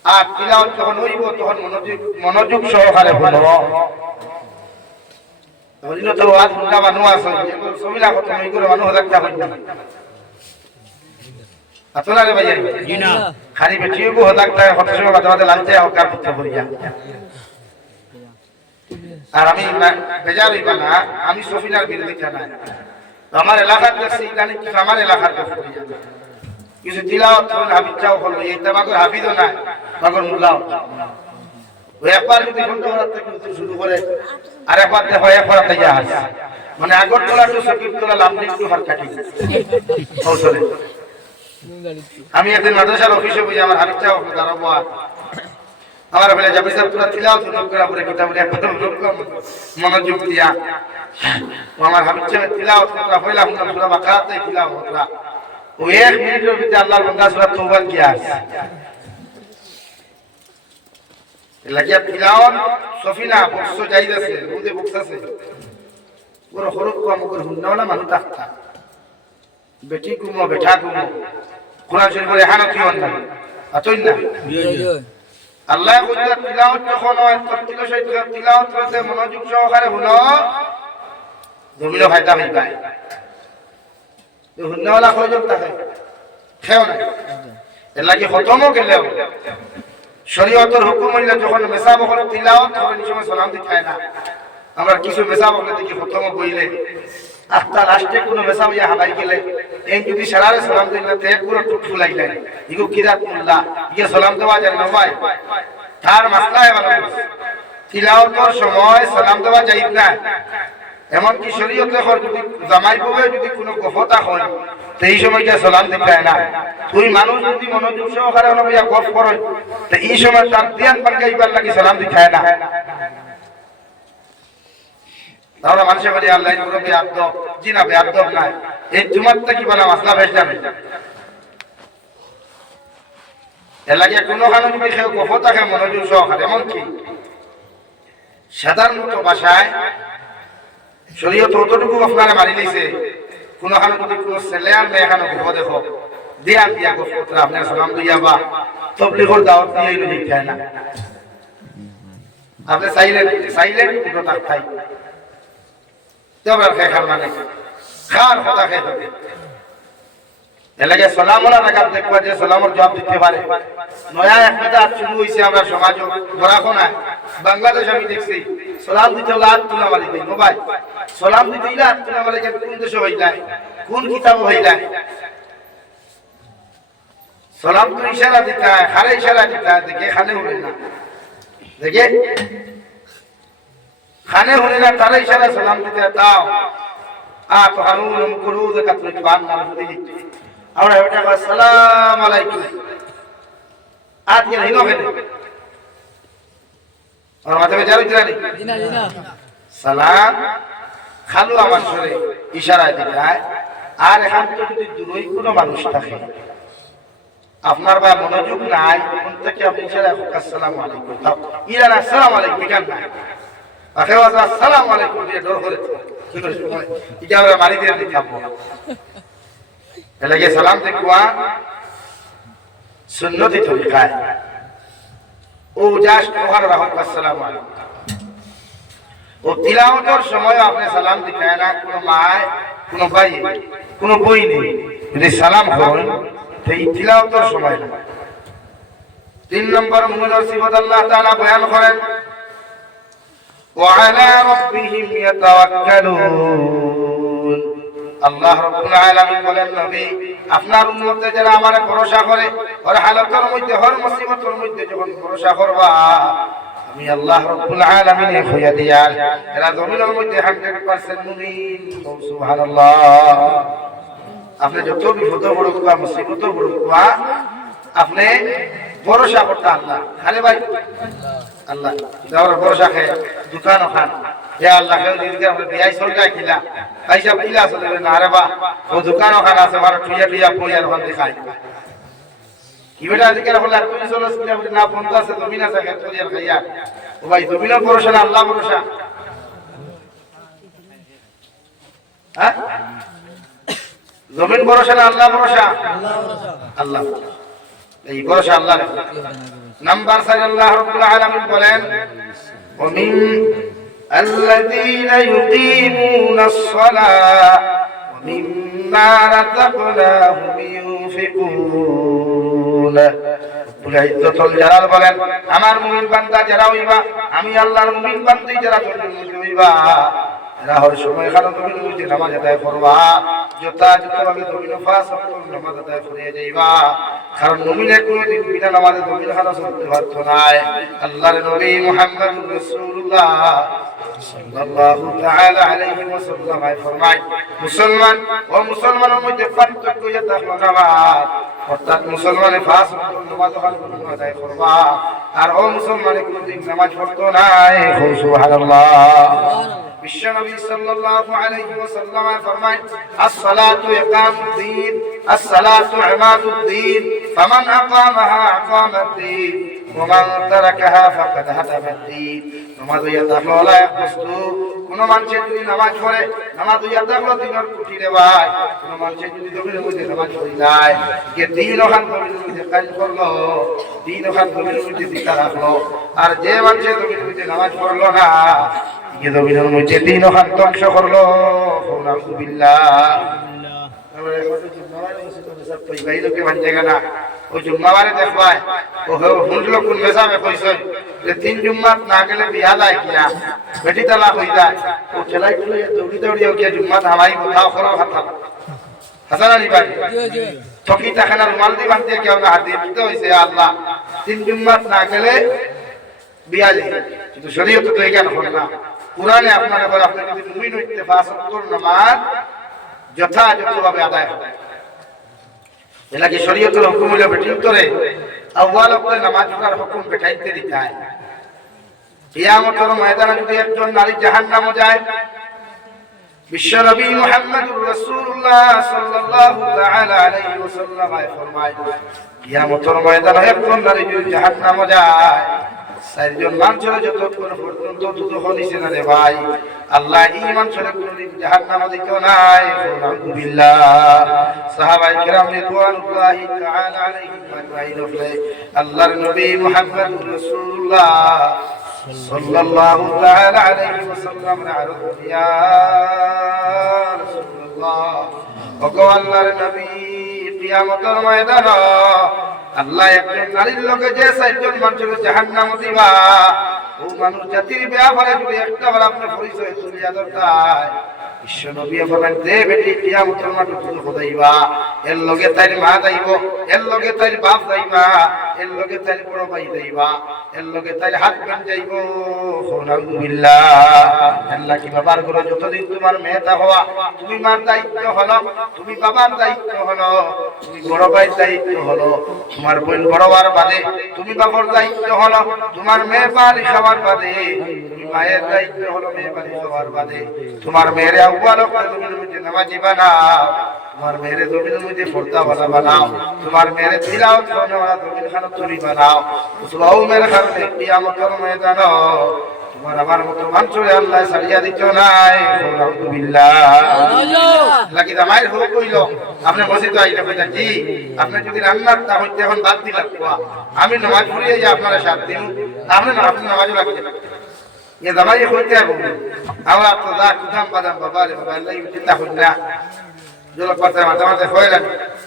আর তিলাওয়াত যখন হইব তখন মনোযোগ সহকারে শুনবো তাহলে তো আজ মুন্ডা মানুষ আছে সবিলা কথা আমি করে মানুষ একটা হইবে আতলা রে ভাইয়া জি না খালি বেটিও কো হদাকটা কত সময় বাদে বাদে লাগতে হকার করতে করিয়া আর আমি বেজার হইবা না আমি সফিনার বিরোধিতা না আমার এলাকার দেখছি জানি কি আমার এলাকার কথা করিয়া কিছু তিলাওয়াত করে হাফিজাও হলো এই তামাকর হাফিজও না মাগর মুল্লাও ওই একবার যদি ঘন্টা রাত থেকে শুরু করে আর একবার দেখো একবার তাইয়া আসে মানে আগর তোলা তো সকিব তোলা লামনি একটু হাত কাটি কৌশলে আমি একদিন মাদ্রাসার অফিসে বসে আমার হাবিবটা দাঁড়াবো আমার বলে যাবি স্যার তোরা তিলাওয়াত করে পুরো কিতাব একদম মনোযোগ দিয়া আমার হাবিবটা তিলাওয়াত করা হইলা আমরা পুরো বাকাতে তিলাওয়াত করা ও এক মিনিটের ভিতরে আল্লাহর বান্দা সূরা তওবা কি আছে লাগিয়া তিলাওয়াত সফিনা বক্স যাইতাছে রোদে বক্স আছে পুরো হরক কাম করে হুন্নাওয়ালা মানুষ থাকতা বেটি কুমো বেটা কুমো কোরআন শরীফের হানাফি অন্যান্য আতই না আল্লাহ কইতা তিলাওয়াত যখন হয় তরতিল সহিত তিলাওয়াত করতে মনোযোগ সহকারে হলো জমিনে ফায়দা হই পায় তো হুন্নাওয়ালা কয়জন থাকে খেও না এর লাগি খতমও গেলেও শরীয়তের হুকুম হইলে যখন মেসাব হল তিলাওয়াত তখন এই সময় সালাম দিতে হয় না। আমরা কিছু মেসাব হলে দেখি প্রথম বইলে আত্মা লাস্টে কোনো মেসাব ইয়া হালাই গেলে এই যদি সারারে সালাম দিলে তে পুরো টুট ফুলাই যায় ইগো কিরাত মুল্লা ইয়া সালাম দেওয়া যায় না ভাই তার মাসলায় ভালো তিলাওয়াতের সময় সালাম দেওয়া যায় না। এমনকি শরীয়তে যদি জামাই বউয়ে যদি কোনো গফতা হয় তো এই সময় গিয়ে সালাম দিতে হয় না। তুই মানুষ যদি মনোযোগ সহকারে অনুযায়ী গফ করে তো এই সময় তার ধ্যান পাল্টাইবার লাগি সালাম দিতে হয় না। তাহলে মানুষের বলি আল্লাহ পুরো বেয়াদব জি না বেয়াদব নাই এই জুমারটা কি বলে মাসলা বেশ যাবে এর লাগে কোনো কারণে যদি কেউ গফতাকে মনোযোগ সহকারে এমনকি সাধারণত ভাষায় শরীয়ত অতটুকু আপনারা মানি নিছে কোনো কারণে যদি কোনো ছেলে আর মেয়ে এখানে গফ দেখো দিয়া দিয়া গফতরা আপনার সালাম দিয়া বা তবলিগের দাওয়াত দিয়ে এলো দিতে হয় না। আপনি সাইলেন্ট কোনো তার খাই তোমরা খেয়ে খার মানে খার কথা খেয়ে থাকে এলাকে সালামলা রাখার দেখবা যে সালামের জবাব দিতে পারে। নয়া এক কথা শুরু হয়েছে আমরা সমাজ ঘোরাখোনায় বাংলাদেশ আমি দেখছি সালাম দিতে হলে হাত তুলা মারি দেয় মোবাইল সালাম দিতে হলে হাত তুলা মারি কোন দেশে হইলায় কোন কিতাব হইলায় সালাম তো ইশারা দিতে হয় হারে ইশারা দিতে হয় দেখে খানে হলে না দেখে খানে হলে না তারা ইশারা সালাম দিতে তাও তো হারুন করু দেখা তুই বান না হতে দিতে আমরা ওটা আসসালামু আলাইকুম আজ কি হইলো কেন আর মাথায় যাও ইতরানি জি না সালাম খালু আমার সরে ইশারা দিতে হয়। আর এখন তো যদি দূরই কোনো মানুষ থাকে আপনার বা মনোযোগ নাই কোন থেকে আপনি ইশারা আসসালামু আলাইকুম তাও ইরান আসসালামু আলাইকুম কেন না আখে আসসালামু আলাইকুম দিয়ে ডর করে কি করে এটা আমরা মারি দিয়ে দিতাম এলাকে সালাম দেখবা সুন্নতি তরিকায় ও জাস্ট ওহার রাহত আসসালামু আলাইকুম ও তিলাওয়াতের সময় আপনি সালাম দিতে না কোনো মায় কোনো ভাই কোনো বই নেই যদি সালাম করেন তো এই তিলাওয়াতের সময় না। 3 নম্বর মূল সিফাত আল্লাহ তাআলা বয়ান করেন ওয়া আলা রাব্বিহিম ইয়াতাওয়াক্কালুন। আল্লাহ রাব্বুল আলামিন বলেন নবী আপনার উম্মতে যারা আমারে ভরসা করে আর হালাতের মধ্যে হর মুসিবতের মধ্যে যখন ভরসা করবা আমি আল্লাহ রাব্বুল আলামিন হইয়া দিয়াল এরা জমিনের মধ্যে 100% মুমিন সুবহানাল্লাহ। আপনি যত বিপদ পড়ুকা মুসিবত পড়ুকা আপনি ভরসা করতে আল্লাহ খালি ভাই আল্লাহ যাওয়ার ভরসা খেয়ে দোকান খান ইয়া আল্লাহ কেউ দিকে আমরা বিয়াই সরকার কিলা পয়সা কিলা আসলে না রে বা ও দোকান খান আছে আমার টুইয়া টুইয়া পয়সা ওখান থেকে খাই কি বেটা আজকে বলে তুমি চলো না 50 জমিন আছে খেত করিয়া খাইয়া ও ভাই জমিনের ভরসা না আল্লাহ ভরসা হ্যাঁ জমিন ভরসা না আল্লাহ ভরসা আল্লাহ এই ভরসা আল্লাহ। নাম্বার 4 আল্লাহ রাব্বুল আলামিন বলেন ومن الذين يقيمون الصلاة ومما رزقناهم ينفقون বুলাইজ্জতুল জালাল বলেন আমার মুমিন বান্দা যারা হইবা আমি আল্লাহর মুমিন বান্দি যারা হইবা এরা হর সময় খানো তুমি নিজে নামাজ আদায় করবা যথাযথভাবে তুমি নামাজ নামাজ আদায় করে যাইবা কারণ মুমিনে কোনদিন বিনা নামাজে তুমি খানো চলতে পারতো না। আল্লাহর নবী মুহাম্মদুর রাসূলুল্লাহ সাল্লাল্লাহু তাআলা আলাইহি ওয়াসাল্লাম ফরমায় মুসলমান ও মুসলমানের মধ্যে পার্থক্য এটা হলো নামাজ অর্থাৎ মুসলমানে পাঁচ ওয়াক্ত নামাজ আদায় করবা আর ও মুসলমানে কোনদিন নামাজ পড়তো না। সুবহানাল্লাহ। বিশ্বনবী সাল্লাল্লাহু আলাইহি ওয়াসাল্লাম ফরমায় as-salatu iqamuddin as-salatu imaduddin faman aqamaha aqama ad-din wa man tarakaha faqad hadama ad-din। নামাজ ইয়াদা হলো এক বস্তু কোন মানুষ যদি নামাজ পড়ে নামাজ ইয়াদা হলো দিনের কুটি রে ভাই কোন মানুষ যদি জমির মধ্যে নামাজ পড়ে যায় যে দিন ওখান জমির মধ্যে কাজ করলো দিন ওখান জমির মধ্যে দিকা রাখলো আর যে মানুষ জমির মধ্যে নামাজ পড়লো না জমিনের মধ্যে দিন ওখান ধ্বংস করলো। নাউযুবিল্লাহ। আমরা এখন জুম্মাবারে মুসিত সব কই বাইরে ভাঞ্জে গেনা ও জুম্মাবারে দেখবাই ও হুনলো কোন মেসাবে কইছই যে তিন জুম্মা না গেলে বিয়া যায় কিনা বেটি তালাক হই যায় ও চলাই চলাই দৌড়ি দৌড়ি গিয়ে জুম্মা ধামাই কোথাও খরা হাতা হাসান আলী ভাই ঠকি টাকানা রুমাল দিয়ে বাঁধতে কেউ না হাতে দিতে হইছে আল্লাহ তিন জুম্মা না গেলে বিয়া যায় কিন্তু শরীয়ত তো এই কেন করে না কুরআনে আপনারা বলে আপনি যদি মুমিন হইতে পাঁচ ওয়াক্ত নামাজ যথাযথভাবে আদায় হবে এলাকি শরীয়তের হুকুম হলো বেটিং করে আউয়াল ওয়াক্তে নামাজ পড়ার হুকুম বেটাইতে দিতে হয় কিয়ামতের ময়দানে যদি একজন নারী জাহান্নামে যায় বিশ্ব নবী মুহাম্মদুর রাসূলুল্লাহ সাল্লাল্লাহু তাআলা আলাইহি ওয়াসাল্লাম ফরমায় কিয়ামতের ময়দানে একজন নারী যদি জাহান্নামে যায় চারজন মানুষের যতক্ষণ পর্যন্ত দুধ হলিছে না রে ভাই আল্লাহ ঈমান ছাড়া কোনদিন জাহান্নামে দিতে নাই আলহামদুলিল্লাহ সাহাবায়ে কেরাম রিদওয়ানুল্লাহি তাআলা আলাইহিম আজমাইন আল্লাহর নবী মুহাম্মদুর রাসূলুল্লাহ সাল্লাল্লাহু তাআলা আলাইহি ওয়াসাল্লাম আরজ ইয়া রাসূলুল্লাহ ওগো আল্লাহর নবী কিয়ামতের ময়দানে আল্লাহ একজন নারীর লোকে যে চারজন মানুষকে জাহান্নামে দিবা ও মানুষ জাতির ব্যাপারে যদি একটা বার আপনি পরিচয় তুলিয়া দরকার বিশ্ব নবী বলেন দে বেটি কিয়ামতের মাঠে তুই খোদাইবা এর লগে তার মা যাইব এর লগে তার বাপ যাইবা এর লগে তার বড় ভাই যাইবা এর লগে তার হাজবেন্ড যাইব আলহামদুলিল্লাহ আল্লাহ কি বাবার ঘরে যতদিন তোমার মেয়েটা হওয়া তুমি মার দায়িত্ব হলো তুমি বাবার দায়িত্ব হলো তুমি বড় ভাইয়ের দায়িত্ব হলো তোমার বোন বড় হওয়ার বাদে তুমি বাবার দায়িত্ব হলো তোমার মেয়ে বাড়ি খাওয়ার বাদে তুমি মায়ের দায়িত্ব হলো মেয়ে বাড়ি খাওয়ার বাদে তোমার মেয়ের আউয়াল জমিনের মধ্যে নামাজি বানাও তোমার মেয়ের জমিনের মধ্যে পর্দা বানাও তোমার মেয়ের তিলাওয়াত করানোওয়ালা জমিন খানা তুলি বানাও সুবাউ মেরে কারণে কিয়ামতের ময়দানে তোমার আমার মতো মানুষরে আল্লাহ ছাড়িয়া দিত নাই আলহামদুলিল্লাহ লাগি জামাইর হোক কইল আপনি মসজিদে আইলে কইতা জি আপনি যদি রান্নার তা হইতে এখন বাদ দিলা কোয়া আমি নামাজ পড়িয়ে যাই আপনারা সাথ দিন আপনি নামাজও লাগবে ये दवाई होते हैं अब आप तो दाग कुदाम बादाम बाबा रे बाबा अल्लाह चिंता होना जो लोग पता है माता होएला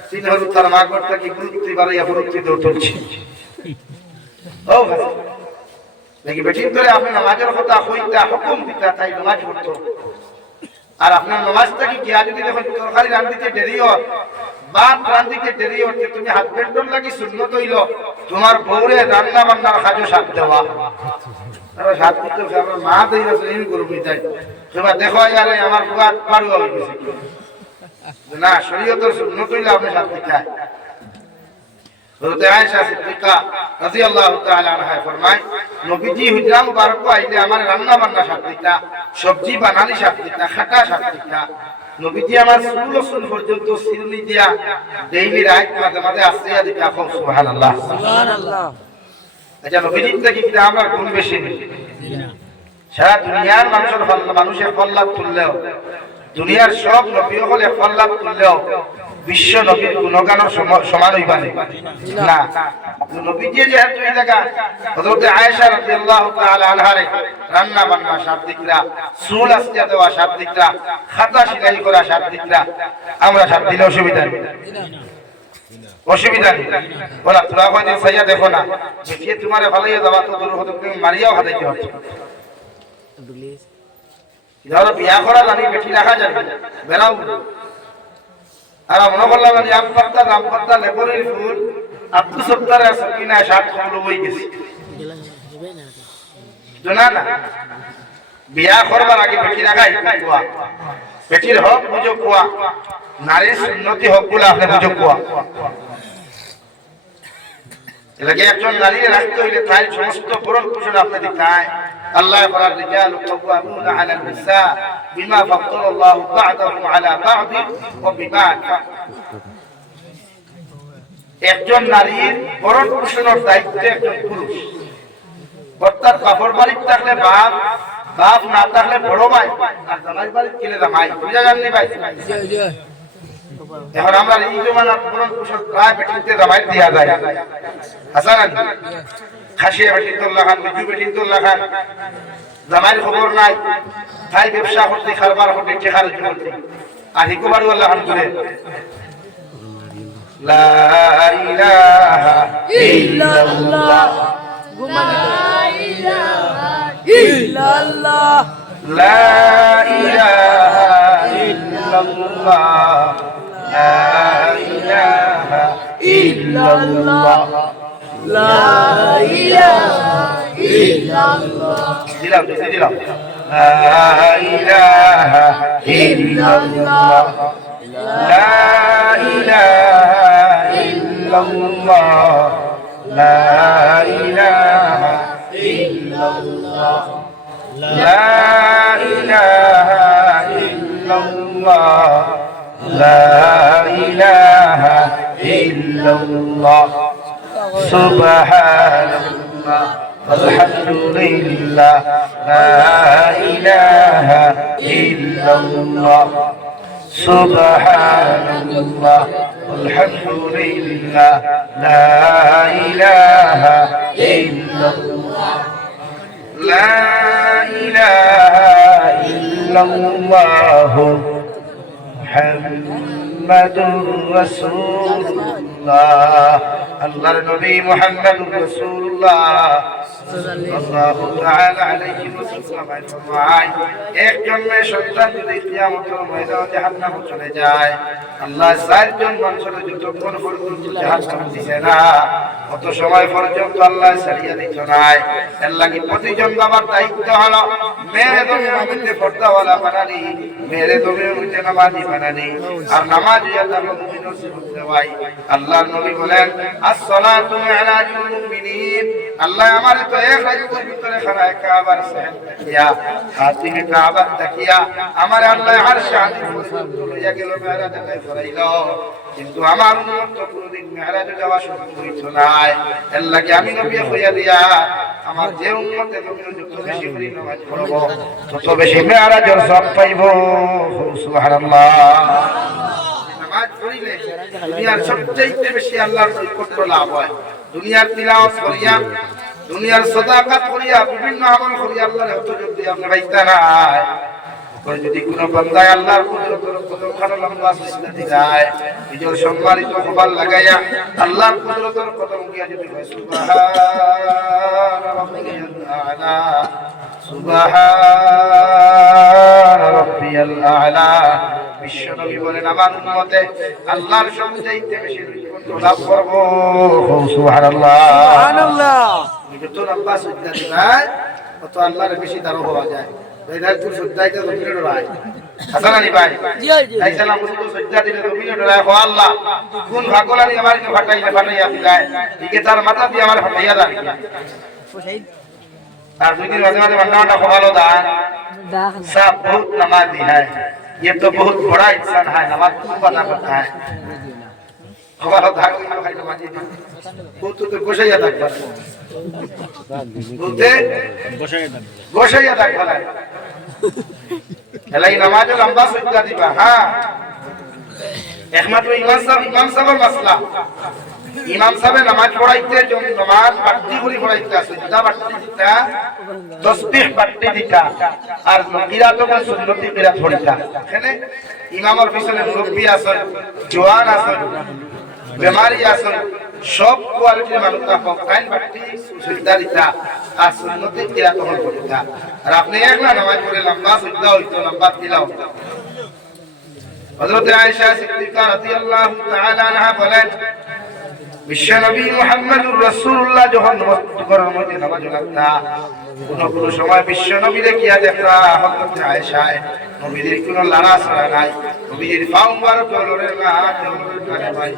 तीन हर उत्तर मार्ग करता कि गुरुत्व बारे या गुरुत्व दो तुलसी ओ लेकिन बेटी तो आपने नमाज़र होता होइता हुकुम दिता था नमाज पढ़तो और आपने नमाज तक की किया যদি দেখো তরকারি রান্দিতে দেরি হয় বাদ রান্দিতে দেরি হচ্ছে তুমি হাজবেন্ডর লাগি সুন্নত হইলো তোমার বউরে রান্না বান্নার কাজও সাথ দেওয়া তারা সাত করতে আমরা মা দেই না সেই করবি তাই তোমার দেখো यार আমার বুয়া পারু হয়ে গেছে না শরীয়তের সুন্নত হইলে আপনি সাথ দিতে হযরত আয়েশা সিদ্দিকা রাদিয়াল্লাহু তাআলা আনহা ফরমায় নবীজি হুজরা মুবারক আইলে আমার রান্না বান্না সাথ দিতা সবজি বানানি সাথ দিতা খাটা সাথ দিতা নবীজি আমার সুল পর্যন্ত সিরনি দিয়া ডেইলি রাত মাঝে মাঝে আসিয়া দিতা সুবহানাল্লাহ সুবহানাল্লাহ আচ্ছা নবীজির থেকে কি আমরা গুণ বেশি নেই সারা দুনিয়ার মানুষের ফল্লাদ তুললেও দুনিয়ার সব নবী হলে ফল্লাদ তুললেও বিশ্ব নবীর গুণগানের সমান হইবা না নবীজি যে এই জায়গা হযরত আয়েশা রাদিয়াল্লাহু তাআলা আনহারে রান্না বান্না শাব্দিকরা সুল আসিয়া দেওয়া শাব্দিকরা খাতা সেলাই করা শাব্দিকরা আমরা শাব্দ দিলে অসুবিধা নেই অসুবিধা নেই বলা তোরা কয়দিন সাইয়া দেখো না যে তোমারে ভালোই দাও তো দূর হতে তুমি মারিয়াও হাতাইতে হচ্ছে ধরো বিয়া করা জানি বেটি রাখা যাবে বেরাও আর মনে করলাম যে রাম পাত্তা লেবরের ফুল আব্দু সত্তারের সকিনা 60 ফুল হয়ে গেছে জানা না বিয়া করবার আগে বেটি রাখাই কোয়া বেটির হক বুঝো কোয়া নারীর সুন্নতি হক বলে আপনি বুঝো কোয়া লাগে একজন নারী রাখতে হইলে তার সমস্ত পূরণ কুশল আপনি দিতায় আল্লাহ বলার রিজালু কাওয়ামুনা আলা নিসা বিমা ফাদ্দালাল্লাহু বা'দাহুম আলা বা'দ ওয়া বিমা একজন নারীর পূরণ কুশলের দায়িত্ব একজন পুরুষ অর্থাৎ বাপর বাড়ি থাকলে বাপ না থাকলে বড় ভাই আর জামাই বাড়ি গেলে জামাই বুঝা জাননি ভাই এখন আমরা এই জমানার পুরন কুশল প্রায় বেটিতে জামাই দিয়া যায় হাসান আলী খাসিয়া বেটিতুল্লাহ খান বিজু বেটিতুল্লাহ খান জামাইয়ের খবর নাই তাই ব্যবসা করতে খারবার করতে টেকার করতে আহি কুবারু আল্লাহ করে লা ইলাহা ইল্লাল্লাহ লা ইলাহা ইল্লাল্লাহ লা ইলাহা ইল্লাল্লাহ লা ইলাহা ইল্লাল্লাহ লা ইলাহা ইল্লাল্লাহ দিলাম লা ইলাহা ইল্লাল্লাহ লা ইলাহা ইল্লাল্লাহ লা ইলাহা ইল্লাল্লাহ লা ইলাহা ইল্লাল্লাহ লা ইলাহা ইল্লাল্লাহ সুবহানাল্লাহ আলহামদুলিল্লাহ লা ইলাহা ইল্লাল্লাহ সুবহানাল্লাহ আলহামদুলিল্লাহ লা ইলাহা ইল্লাল্লাহ লা ইলাহা ইল্লাল্লাহ মুহাম্মাদুর রাসূলুল্লাহ আল্লাহর নবী মুহাম্মদুর রাসূলুল্লাহ সাল্লাল্লাহু তাআলা আলাইহি ওয়াসাল্লাম ফরমায় একজন মেয়ে সন্তান যদি কিয়ামতের ময়দানে জাহান্নামে চলে যায় আল্লাহ চারজন মানুষের যতক্ষণ পর্যন্ত জাহান্নামে দিছে না কত সময় পর্যন্ত আল্লাহ ছাড়িয়ে দিত নাই এর লাগি প্রতিজন বাবার দায়িত্ব হলো মেয়ে দুনিয়ার মধ্যে পর্দাওয়ালা বানানি মেয়ে দুনিয়ার মধ্যে নামাজি বানানি আর নামাজ আল্লাহ নবী নসিহত দেওয়াই আল্লাহর নবী বলেন আসসালাতু আলা মুমিনিন আল্লাহ আমারে তো এক রাতের ভিতরে খানায়ে কাবার সাহেব কিয়া খাতিমে কাবার তাকিয়া আমারে আল্লাহ আরশে আজিম পর্যন্ত লইয়া গেল মেরাজ আদায় করাইলো কিন্তু আমার উম্মত তো কোনদিন মেরাজে যাওয়া সুযোগ হইতো না এর লাগি আমি নবী হইয়া দিয়া আমার যে উম্মতে নবী যত বেশি করে নামাজ পড়ব তত বেশি মেরাজের সওয়াব পাইব সুবহানাল্লাহ নামাজ পড়িলে দুনিয়ার সবচেয়ে বেশি আল্লাহর নৈকট্য লাভ হয় দুনিয়ার তিলাওয়াত করিয়া দুনিয়ার সাদাকাত করিয়া বিভিন্ন আমল করিয়া আল্লাহর হুজুর দিয়ে আপনি পাইতা না আর যদি কোন বান্দা আল্লাহর কুদরতের কদমখানা লম্বা সিজদা দিয় নিজের সম্মানিত কপাল লাগাইয়া আল্লাহর কুদরতের কদম গিয়া যদি হয় সুবহান রাব্বিয়াল আ'লা সুবহান রাব্বিয়াল আ'লা বিশ্বনবী বলেন আমার উম্মতে আল্লাহর সবচেয়ে বেশি নৈকট্য লাভ করব সুবহানাল্লাহ সুবহানাল্লাহ যত লম্বা সিজদা দিবা তত আল্লাহর বেশি দারো হওয়া যায় বেদাতুল সুজদাইতে জমিনে ডরায় হাসান আলী ভাই তাই সালাম মুসুদ সুজদা দিলে জমিনে ডরায় ও আল্লাহ কোন ভাগলানি আমারকে ফাটাইয়া দিলায় ঠিক তার মাথা দিয়ে আমার ফাটাইয়া দাও আর দুই দিন মাঝে মাঝে মান্নাটা খোয়ালো দান सब बहुत नमाजी है ये तो बहुत बड़ा इंसान है नमाज को पता करता है खबर धाग में भाई नमाजी वो तो गोशाइया तक बोलते गोशाइया तक बोला এলাই নামাজে লম্বা সুজদা দিবা হ্যাঁ একমাত্র ইমাম সাহেবের মাসলা ইমাম সাহেব নামাজ পড়াইতে যখন নামাজ বাড়তি করে পড়াইতে সুজদা বাড়তি দিতা তাসবিহ বাড়তি দিতা আর কিরাত ও সুন্নতি কিরাত পড়িতা এখানে ইমামের পিছনে মুরব্বি আছেন জওয়ান আছেন বেমারি আছেন সব কোয়ালিটির মানুষ থাকুক কাইন বাড়তি সুজদা দিতা আর সুন্নতি কিরাত পড়িতা আর আপনি একলা নামাজ পড়ে লম্বা সুজদা হইতো লম্বা তিলাওয়াত হযরত আয়েশা সিদ্দিকা রাদিয়াল্লাহু তাআলা আনহা বলেন বিশ্বনবী মুহাম্মদুর রাসূলুল্লাহ যখন করার মধ্যে নামাজ লাগতা কোন সময় বিশ্বনবী দেখিয়া দেখরা হযরত আয়েশা নবীর কোন লড়া ছাড়া নাই নবীর পাও মুবারক লড়ে না লড়ে ভাই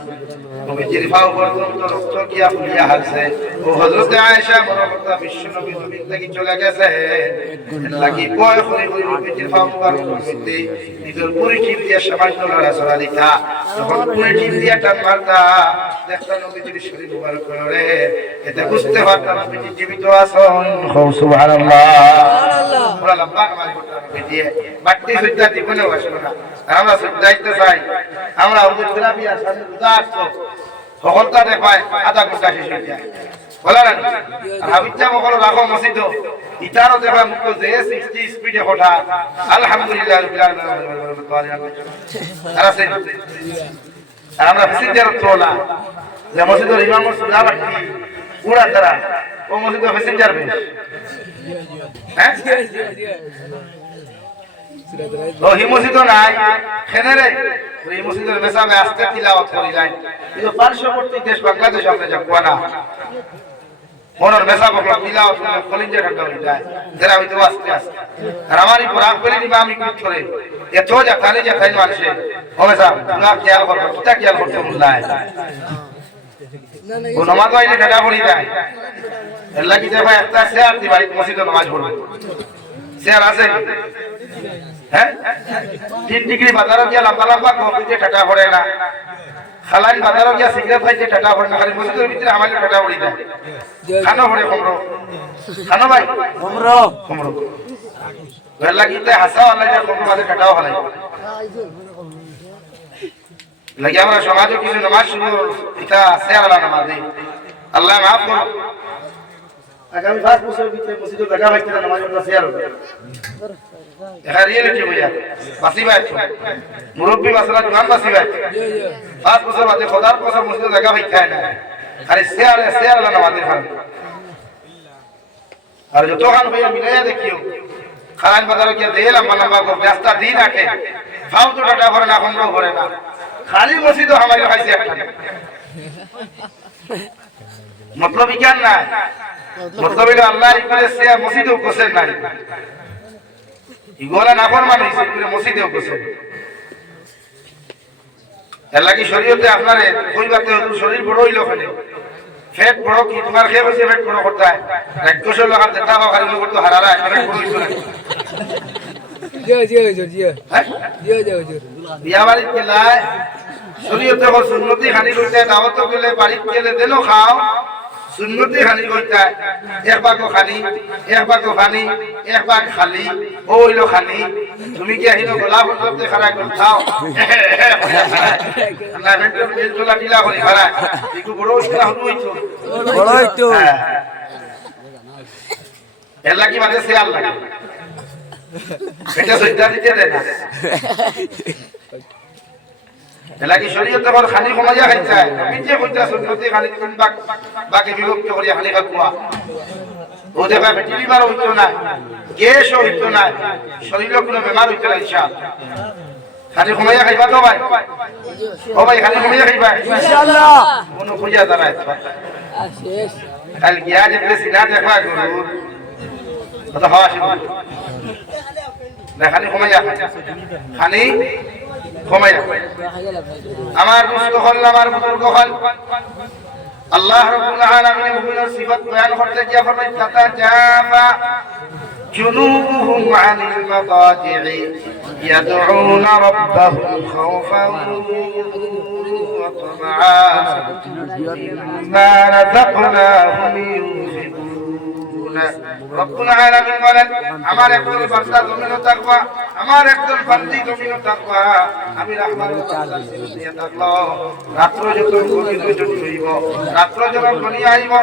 নবীর পাও পর্যন্ত রক্ত কিয়া ফুলিয়া হালছে ও হযরত আয়েশা বরকত বিশ্বনবী জমিন থেকে চলে গেছে লাগি কয় করে নবীর পাও মুবারক মধ্যে নিজের পুরি টিপ দিয়ে সামান্য লড়া ছাড়া দিতা যখন পুরি টিপ দিয়ে টান মারতা দেখতা নবীর শরীর মুবারক লড়ে এতে বুঝতে পারতা নবী জীবিত আছেন সুবহানাল্লাহ সুবহানাল্লাহ পুরা লম্বা নামাজ পড়তা নবী দিয়ে বাড়তি সুজদা দিবনে আসলো না আমরা সুজদাইতে চাই আমরা হুজুর গ্রামী আসামি রোজা আসতো সকলটা দেখায় আধা ঘন্টা শেষ হয়ে যায় বলা না হাবিজা মহল রাখো মসজিদ ইতারও দেখা মুখ যে 60 স্পিডে ওঠা আলহামদুলিল্লাহ রাব্বিল আলামিন আর আছে আর আমরা প্যাসেঞ্জার তোলা যে মসজিদের ইমাম সুলা বাকি পুরা তারা ও মসজিদের প্যাসেঞ্জার বেশ হ্যাঁ ও হি মসজিদ নাই খেনেরে এই মসজিদের মেসাবে আস্তে তিলাওয়াত করি যায় কিন্তু পার্শ্ববর্তী দেশ বাংলাদেশ আমরা যাব না মনের মেসা বকলা তিলাওয়াত কলিঞ্জা ঠান্ডা হয়ে যায় যারা হয়তো আস্তে আস্তে আর আমারই পরাগ বলি দিবা আমি কি করে এত যা খালি যা খাই মানুষে হবে সাহেব না খেয়াল করবে কিটা খেয়াল করতে মুল্লায় ও নামাজ আইলে ঢাকা পড়ি যায় আল্লাহ কি দেবা একটা শেয়ার দিবা মসজিদে নামাজ পড়বে শেয়ার আছে হ্যাঁ 3 ডিগ্রি বাজারে গিয়া লম্বা লম্বা কপিতে ঠাটা পড়ে না খালাইন বাজারে গিয়া সিগারেট খাইতে ঠাটা পড়ে না খালি মসজিদের ভিতরে আমাদের ঠাটা পড়ি যায় খানো পড়ে কমরো খানো ভাই কমরো আল্লাহ কি তে হাসা আল্লাহ যা কমরো বাজে ঠাটাও হলাই লাগি আমরা সমাজে কিছু নামাজ শুরু এটা শেয়ার নামাজ আল্লাহ মাফ করো আগামী 5 বছর ভিতরে মসজিদে জায়গা পাইতে নামাজ পড়া শেয়ার হবে এটা রিয়েলিটি হইয়া বাসিবাই মুরব্বি মাসলা জওয়ান বাসিবাই 5 বছর বাদে খোদার কসম মসজিদে জায়গা পাইতে না খালি শেয়ার আল্লাহ নামাজের খান আর যত খান ভাইয়া মিলাইয়া দেখিও খান বাজারে গিয়ে দেলা লম্বা লম্বা গো রাস্তা দিন আটে ফাউতো টাটা ভরে না কমরো ভরে না খালি মসজিদ আমাদের খাইছে একটা মতলব জ্ঞান না মতলব এটা আল্লাহ ইকরে সে মসজিদে কোসেন নাই ইগোলা না ফরমান হইছে ইকরে মসজিদে কোসেন আল্লাহ কি শরীয়তে আপনারে কইবাতে শরীর বড় হইলো কেন ফেট বড় কি তোমার খেয়ে হইছে ফেট বড় করতে হয় রাক্ষস লাগান দেতা বা খালি করতে হারারা ফেট বড় হইছে না জি বিয়া বাড়িতে গেলায় শরীয়তে কো সুন্নতি খানি কইতে দাওয়াত গেলে বাড়িতে গেলে দেনো খাও সুন্নতি খানি কইতে এক বাকো খানি এক বাকো খানি এক বাক খালি ওইলো খানি তুমি কি আহিনো গোলাপ করতে খারা কর খাও আল্লাহ ভেন্টর বেজলা দিলা করি খারা একটু বড় হইছে হইতো বড় হইতো এলা কি বাদে সে আল্লাহ এটা সইদা দিতে দেয় না এলাকি শরীয়তে বল খালি কমাইয়া খাইছে আমি যে কইতা সুন্নতি খালি তিন ভাগ বাকি বিভক্ত করিয়া খালি খাওয়া ও দেখা বেটি বিমার হইতো না গ্যাস হইতো না শরীরে কোনো বেমার হইতো না ইনশাআল্লাহ খালি কমাইয়া খাইবা তো ভাই ও ভাই খালি কমাইয়া খাইবা ইনশাআল্লাহ কোন খুঁজা দাঁড়ায় শেষ কাল গিয়া যে সিনা দেখবা গুরু কথা হওয়া শুরু খালি কমাইয়া খালি কমাইয়া আমার দুষ্ট হল আমার বুজুর্গ হল আল্লাহ রাব্বুল আলামিন মুমিনের সিফাত বয়ান করতে গিয়ে ফরমায় তাতাজাফা জুনুবুহুম আনিল মাদাজি'i ইয়াদউনা রাব্বাহুম খাওফান ওয়া তামআন মিম্মা রাযাকনাহুম ইউনফিকুন রব্বুল আলামিন বলেন আমার একজন বান্দা জমিনে তাকওয়া আমার একজন বান্দি জমিনে তাকওয়া আমি রহমানের বান্দা দিয়ে থাকলো রাত্র যত গভীর যত হইব রাত্র যত গনি আইব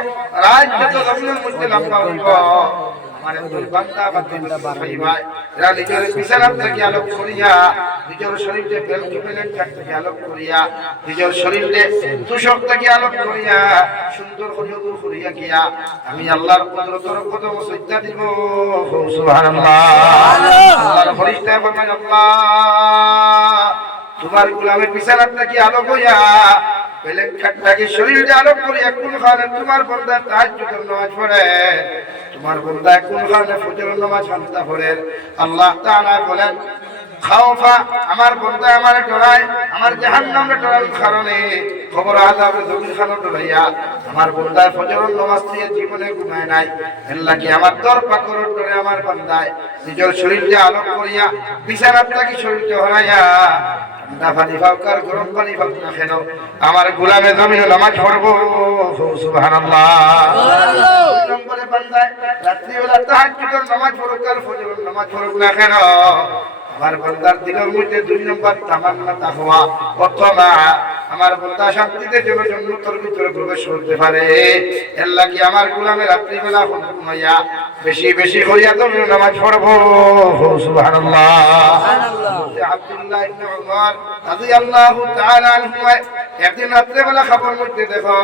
রাত যত জমিনের মধ্যে লম্বা হইব আমার একজন বান্দা হইবা এরা নিজের বিছানার থেকে আলোক করিয়া নিজের শরীরে বেলকি বেলেন থেকে আলোক করিয়া নিজের শরীরে তুষক থেকে আলোক করিয়া সুন্দর করিয়া গিয়া আমি আল্লাহর কুদরতের কদম সজ্জা দিব সুবহানাল্লাহ আল্লাহর ফেরেশতা বলেন আল্লাহ তোমার গোলামের বিছানার থেকে আলোক হইয়া বেলেন থেকে শরীরে আলোক করিয়া কোন খানে তোমার বান্দা তাহাজ্জুদের নামাজ পড়ে তোমার বান্দা কোন খানে ফজরের নামাজ শান্তা পড়ে আল্লাহ তাআলা বলেন খাওফা আমার বান্দা আমারে ডরায় আমার জাহান্নামে ডরানোর কারণে খবর আযাবে জমিন খানো ডরাইয়া আমার বান্দা ফজরের নামাজ দিয়ে জীবনে ঘুমায় নাই আল্লাহ কি আমার দর পাকর ডরে আমার বান্দায় নিজের শরীরকে আলোক করিয়া বিছানার থেকে শরীরকে হরাইয়া ঠান্ডা পানি ফাউকার গরম পানি ফাউক না কেন আমার গোলামে জমিনে নামাজ পড়বো সুবহানাল্লাহ নম্বরে বান্দায় রাত্রিবেলা তাহাজ্জুদের নামাজ পড়ুক আর ফজরের নামাজ পড়ুক না কেন আমার বান্দার দিলের মধ্যে 2 নম্বর তামান্না তাকওয়া কতমা আমার বান্দা শান্তিতে যেন জান্নাতের ভিতরে প্রবেশ করতে পারে। এর লাগি আমার গোলামের রাত্রিবেলা ঘুমাইয়া বেশি বেশি করিয়া তুমি নামাজ পড়বো। সুবহানাল্লাহ। আব্দুল্লাহ ইবনে উমর রাদিয়াল্লাহু তাআলা আনহু একদিন রাত্রিবেলা খাবার মধ্যে দেখো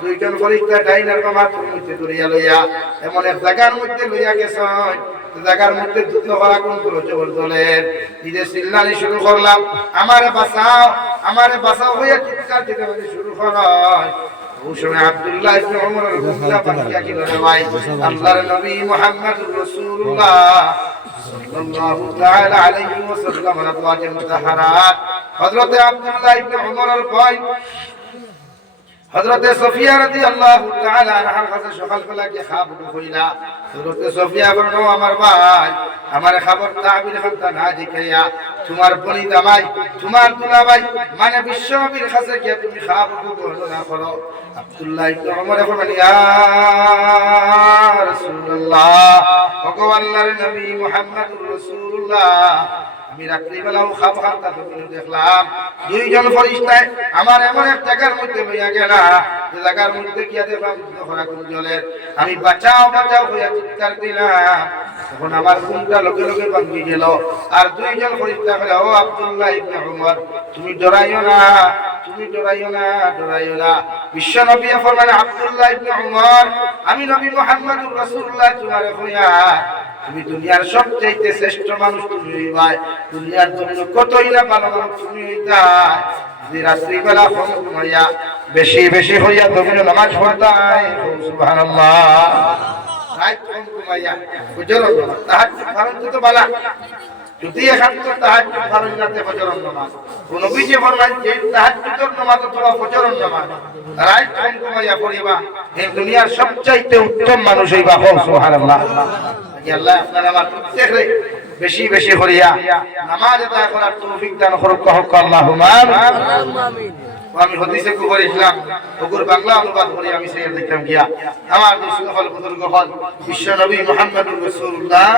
দুইজন ফরিস্তা ডাইনার বাবা মধ্যে দরিয়া লইয়া এমন এক জায়গার মধ্যে লইয়া গেছে। জায়গার মধ্যে যুদ্ধ করা কোন জবর দলের নিজে চিল্লানি শুরু করলাম, আমারে বাঁচাও হইয়া চিৎকার দিতে শুরু করায়। ওই সময় আব্দুল্লাহ ইবনে উমরের ঘুমটা ভাঙিয়া গেল রে ভাই। আল্লাহর নবী মুহাম্মদুর রাসূলুল্লাহ সাল্লাল্লাহু তাআলা আলাইহি ওয়াসাল্লাম রাদিয়াল্লাহু মুতাহারাত হযরত আব্দুল্লাহ ইবনে উমরের ভাই হযরত সফিয়া রাদিয়াল্লাহু তাআলা আনহার কাছে সকালবেলা গিয়ে খাবার কইলা। হযরত সফিয়া বলল, আমার ভাই আমার খবর তাবির খানটা না দেখাইয়া তোমার বনি দামাই তোমার দুলাভাই মানে বিশ্বনবীর কাছে গিয়ে তুমি খাবার বর্ণনা করো। আব্দুল্লাহ ইবনে উমর বলেন, ইয়া রাসূলুল্লাহ, ওগো আল্লাহর নবী মুহাম্মদুর রাসূলুল্লাহ, আমি রাত্রিবেলাও খাবারটা দেখলাম দুইজন ফরিস্তায় আমার এমন এক জায়গার মধ্যে লইয়া গেলা, যে জায়গার মধ্যে গিয়া দেখলাম জলের। আমি বাঁচাও বাঁচাও হইয়া চিৎকার দিলাম, তখন আমার ঘুমটা লগে লগে ভাঙি গেল। আর দুইজন ফরিস্তা বলে, ও আব্দুল্লাহ ইবনে উমর, তুমি ডরাইও না, তুমি ডরাইও না, ডরাইও না। বিশ্ব নবী ফরমান, আব্দুল্লাহ ইবনে উমর, আমি নবী মুহাম্মদুর রাসূলুল্লাহ তোমারে কইয়া তুমি দুনিয়ার সবচেয়ে শ্রেষ্ঠ মানুষ তুমি হইবাই, দুনিয়ার জন্য কতই না ভালো মানুষ তুমি হইতা। যে রাত্রিবেলা ঘুমাইয়া বেশি বেশি হইয়া তুমি নামাজ পড়তাই। সুবহানাল্লাহ। রাত ঘুমাইয়া ফজর তাহাজ্জুদ ফারজ তো বালা যদি একান্ত তাহাজ্জুদ ফারজ রাতে ফজর নামাজ নবী যে ফরমায় যে তাহাজ্জুদের নামাজ অথবা ফজর নামাজ রাত ঘুমাইয়া পড়িবা, এই দুনিয়ার সবচেয়ে উত্তম মানুষ হইবা। সুবহানাল্লাহ। আল্লাহ আপনার আমার প্রত্যেকরে বেশি বেশি করিয়া নামাজ আদায় করার তৌফিক দান করুক। আল্লাহুম্মা আমিন। আমি হাদিসে কুবর ইসলাম ওগুর বাংলা অনুবাদ করে আমি সেই দেখলাম গিয়া আমার দুশো হল বুজুর্গ হল বিশ্ব নবী মুহাম্মদুর রাসূলুল্লাহ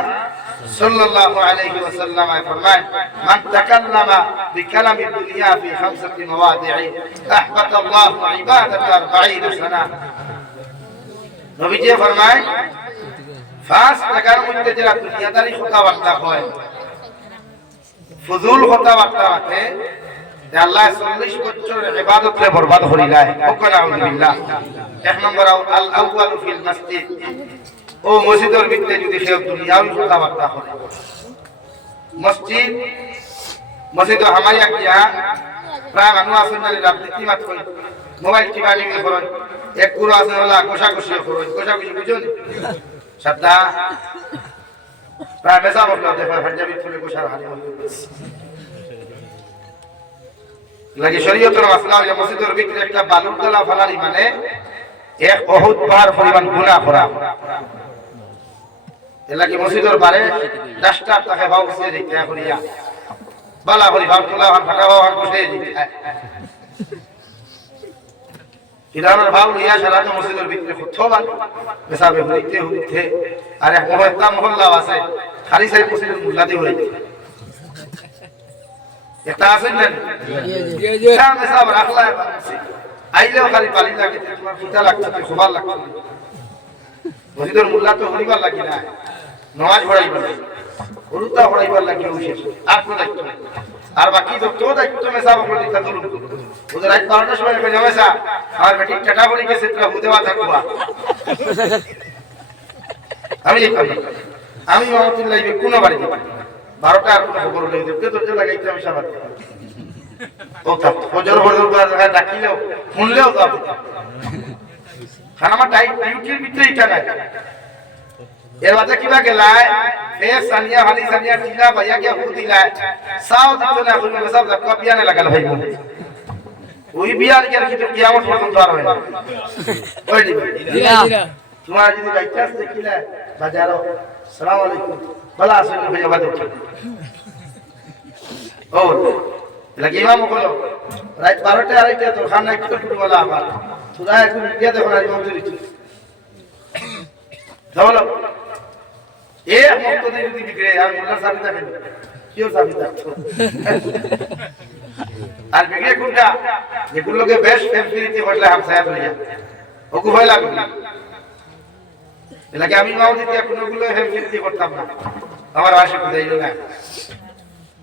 সাল্লাল্লাহু আলাইহি ওয়াসাল্লাম ফরমান, মান তাকাল্লামা বিকালামি দুনিয়া ফি খামসাতি মাওয়াদি'i আহবাতা আল্লাহু ইবাদাতা 40 সানা। নবীজি ফরমায়, ফাঁস জায়গার মধ্যে যারা দুনিয়াদারি কথাবার্তা হয়, ফুজুল কথাবার্তা আছে, আল্লাহ 40 বছরের ইবাদতরে বরবাদ করি নাই। আলহামদুলিল্লাহ। এক নম্বর আল আউয়াল ফিল মসজিদ, ও মসজিদের ভিতরে যদি কেউ দুনিয়াবি কথাবার্তা করে, মসজিদ হামাইয়া গিয়া প্রায় মানুষ আছেন না রাজনীতি মাত কই মোবাইল টিপা টিপি করেন, এক গুরু আছে হলা কোষাকুষি করেন, কোষাকুষি বুঝুন সাদা প্রায় মেসা বকলা দেখো পাঞ্জাবি তুলে কোষার হানি লাগে। শরীয়তের মাসলা হলো মসজিদের ভিতরে একটা বালুর তলা ফালানি মানে এক বহুত বার পরিমাণ গুনাহ করা। এলাকি মসজিদের বারে ডাস্টার তাকে ভাও বসে দিতে করিয়া বালা করি ভাব তোলা আর ফাটা ভাব বসে দিতে ইরানের ভাব লইয়া সারা মসজিদের ভিতরে খুতবা মেসাবে হইতে আর এক মহল্লা আছে খালি সাই মসজিদের মুল্লাদি হইতে এটা আছে না সামনে সব রাখলা আইলেও খালি পালি লাগে, তোমার ফুটা লাগছে, খুবার লাগছে। মসজিদের মুল্লা তো হরিবার লাগি না, নামাজ পড়াইবার লাগি, হরুতা পড়াইবার লাগি, আপনার দায়িত্ব। আর বাকি তো দায়িত্ব মেসা বকলে দিতা দলুন ওদের রাত 12টার সময় কই মেসা আর বেটি টাটা বলি গেছে তোরা বুদেবা থাকবা। আমি এই কথা আমি মাহমুদুল্লাহ কোন বাড়ি যাব 12টা আর কোন খবর লই দেব তো লাগাইতে আমি সাবাত ও তা ফজর ফজর করে ডাকিলেও শুনলেও যাব খানামা টাইট ডিউটির ভিতরে এটা নাই। এর বাদে কিবা গেলায় এ সানিয়া হানি সানিয়া টিলা ভাইয়া কে হুদিলায় সাও দিত না কই সব জাকা বিয়ানে লাগাল ভাই ওই বিয়ান কে কি তো কিয়ামত পর্যন্ত আর হয় না। ওই দিবা তোমার যদি বাইচাস দেখিলা বাজারো আসসালামু আলাইকুম ভালো আছেন ভাইয়া বাদে ও লাগি ইমাম কলো রাত 12টা আড়াইটা তো খানা একটু ফুটবলা আবার তোরা একটু গিয়ে দেখো না ইমাম দিছি তাহলে এ মক্তদে যদি বিগড়ে আর মোল্লা সাহেব দেখেন কিও সাহেব দেখো আর বিগে কোনটা যেগুলোকে বেশ ফেমফিলিতে বসলে হামসায়া হয়ে যায় ওকে ভয় লাগবে না এলাকে আমি মাও দিতে কোনগুলো ফেমফিলিতে করতাম না আমার আশে কোথায় না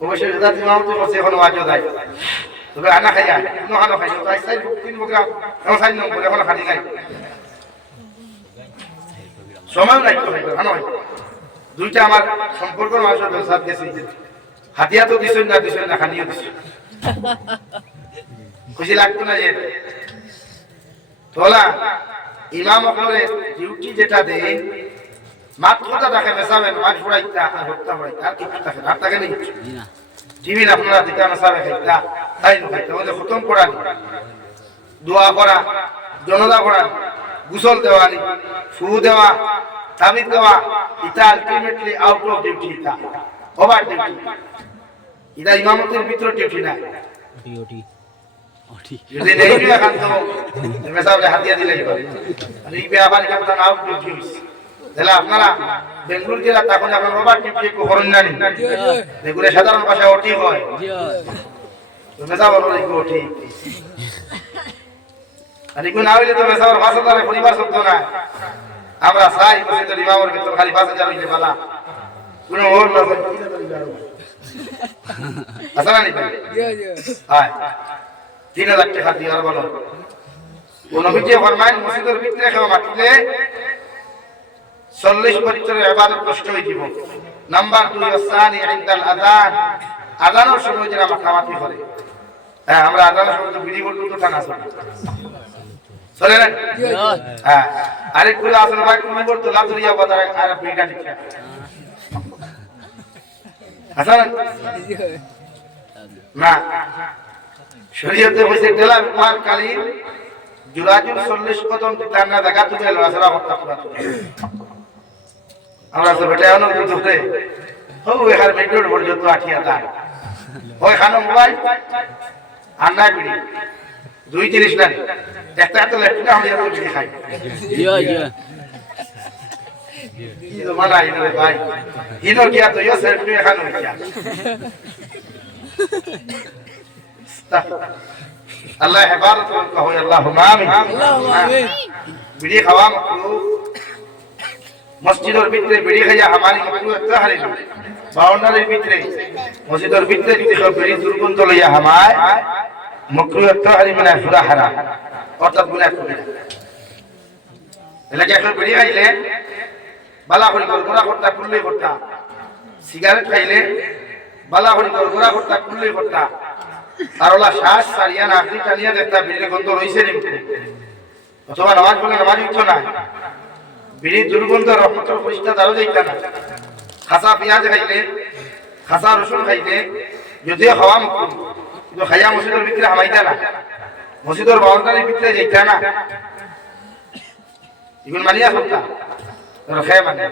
অবশ্যই যদি মাও তো এখন ওয়াজও যায় তবে আনা খাইয়া নো আনা খাইয়া তাই সাইড তিন বকরা এমন সাইড নম্বর এখন খালি নাই সময় নাই তো আনা ভাই দুইটা আমার সম্পর্ক মানুষের ব্যবসা গেছে হাতিয়া তো দিছেন না খালিও দিছেন খুশি লাগতো না যে তোলা ইমাম করে ডিউটি যেটা দেয় মাত্রটা দেখে মেসাবেন মাছ ফুরাইতা আর হত্যা ফুরাইতা আর কি থাকে আর থাকে নেই টিভি আপনারা দিতে মেসাবে খাইতা তাই না খাইতা ওদের খতম করানি দোয়া করা জনদা করা গোসল দেওয়ানি ফু দেওয়া তাবিজ দেওয়া এটা আলটিমেটলি আউট অফ ডিউটি এটা ওভার ডিউটি এটা ইমামতের ভিতর ডিউটি না ডিউটি যদি নেই বিয়া খান তো মেসাবে হাতিয়া দিলেই পারে আর এই বিয়া আবার কেমন আউট ডিউটি হইছে তাহলে আপনারা বেঙ্গলুরু জেলা তখন আপনার ওভার ডিউটি কো করুন না এগুলো সাধারণ ভাষায় ওটি হয় তো মেসাবে বলে কি ওটি আর এগুলো না হইলে তো মেসাবের ভাষা দ্বারা পরিবার শব্দ না আমরা চাই মসজিদের ইমামের ভিতর খালি 5000 হইলে বালা কোন ওর না আসলে নাই হ্যাঁ 3000 টাকা দিয়ে আর বলো কোন বিজে ফরমান মসজিদের ভিতরে খাওয়া মাটিলে 40 বছরের ইবাদত নষ্ট হয়ে যাব নাম্বার 2 ওয়াসানি ইনদাল আযান আযানের সময় যারা মাখামাতি করে হ্যাঁ আমরা আযানের সময় বিড়ি বলতে তো টানা চলে চলে না হ্যাঁ আরেক গুলো আসলে ভাই তুমি করতে লাতুরিয়া বাজার আর বিড়িটা ঠিক আসলে না শরীয়তে বসে দিলাম পার কালী জুরাজুল 40 কদম দিতাম না দেখা তুমি লড়াছড়া করতে পুরা আমরা তো বেটা আনো দুধে ও এখানে মেট্রোর পর্যন্ত আঠিয়া দা ওই খানো মোবাইল আর না বিড়ি 2-30 না একটা তো লেফট না হয়ে বিড়ি খাই জিও জিও ये तो मना इधर भाई इधर क्या तो ये सेल्फ में खाना क्या अल्लाह हिफाजत कहो अल्लाहुम्मा आमीन अल्लाहुम्मा आमीन बिड़ी खावा मकरूह मस्जिदर ভিতরে বিড়ি খায়া हमारी मकरूह तहरी बाउंड्री ভিতরে মসজিদের ভিতরে যদি কেউ বিড়ি দুর্গন্ধ লইয়া হামায় মকরুহ তহরি মানে পুরা হারাম অর্থাৎ গুনাহ করে এলাকা কেউ বিড়ি খাইলে বালা করি গড়গড়া করতা কুল্লি করতা সিগারেট খাইলে বালা করি গড়গড়া করতা কুল্লি করতা আর ওলা শ্বাস সারিয়া নাকি টানিয়া দেখতা বিড়ির গন্ধ রইছে নি অথবা নামাজ পড়লে নামাজ উঠতো না বিড়ির দুর্গন্ধ রহমতের পরিষ্কার দাঁড়ো যাইতা না খাসা পেঁয়াজ খাইলে খাসা রসুন খাইলে যদিও খাওয়া মুক্ত কিন্তু খাইয়া মসজিদের ভিতরে হামাইতা না মসজিদের বাউন্ডারির ভিতরে যাইতা না এগুলো মানিয়া করতা রখে মানে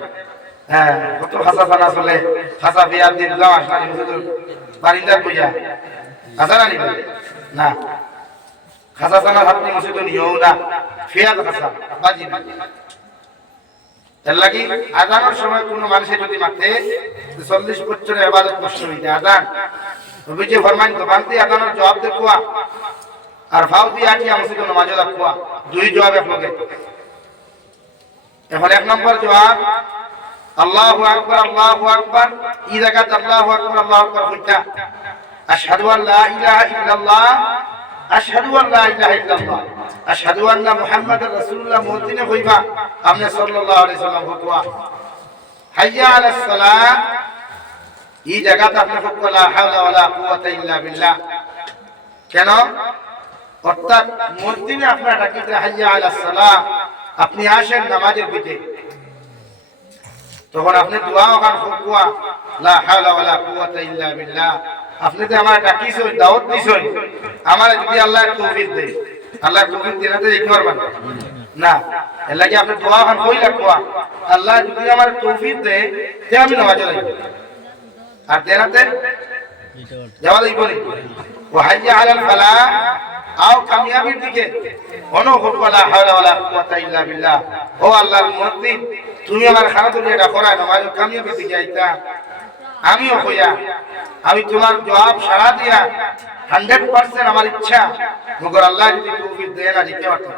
হ্যাঁ কত খাসা খানা চলে খাসা পেঁয়াজ দিয়ে দিলাম আসলাম মসজিদের বারিন্দার পূজা খাসা না নিবে না খাসা খানা আপনি মসজিদে নিয়েও না পেঁয়াজ খাসা বাজি না এর লাগি আযানের সময় কোনো মানুষে যদি মাঠে 40 বছরের ইবাদত নষ্ট হয়ে যায় আযান নবীজি ফরমান তো বান্তি আযানের জবাব দে কোয়া আর ফাউ দিয়া কি মসজিদে নামাজ আদা কোয়া দুই জবাব একলগে এখন এক নম্বর জবাব আল্লাহু আকবার ইদা কাত আল্লাহু আকবার কইতা আশহাদু আল লা ইলাহা ইল্লাল্লাহ আশহাদু আল লা ইলাহা ইল্লাল্লাহ আশহাদু আন্না মুহাম্মাদুর রাসূলুল্লাহ মুতিনে কইবা আমনে সাল্লাল্লাহু আলাইহি সাল্লাম কইবা হাইয়া আলাস সালাহ এই জায়গাতে আপনি কইবা লা হাওলা ওয়ালা কুওয়াতা ইল্লা বিল্লাহ কেন অর্থাৎ মুতিনে আপনারা ডাকিতে হাইয়া আলাস সালাহ আপনি আসেন নামাজের দিকে তখন আপনি দোয়া ওখান কইবা লা হাওলা ওয়ালা কুওয়াতা ইল্লা বিল্লাহ আপনি তো আমার ডাকিছো দাওয়াত দিছো আমার যদি আল্লাহ তৌফিক দেয় আল্লাহ তৌফিক দিনাতে দিতে পারবেন না এর লাগি আপনি দোয়া খান কই লাগবা আল্লাহ যদি আমার তৌফিক দেয় তে আমি নামাজে যাই আর দেনাতে যাওয়া যাইব নি ওয়া হাইয়া আলাল ফালাহ আও কামিয়াবির দিকে অনুভব ওয়ালা হাওলা ওয়ালা কুওয়াতা ইল্লা বিল্লাহ ও আল্লাহর মুয়াজ্জিন তুমি আমার খানাতুল এটা করা নামাজ কামিয়াবির দিকে আইতা আমিও কইয়া আমি তোমার জবাব সারা দিয়া 100% আমার ইচ্ছা মগর আল্লাহ যদি তৌফিক দেয় না দিতে পারতাম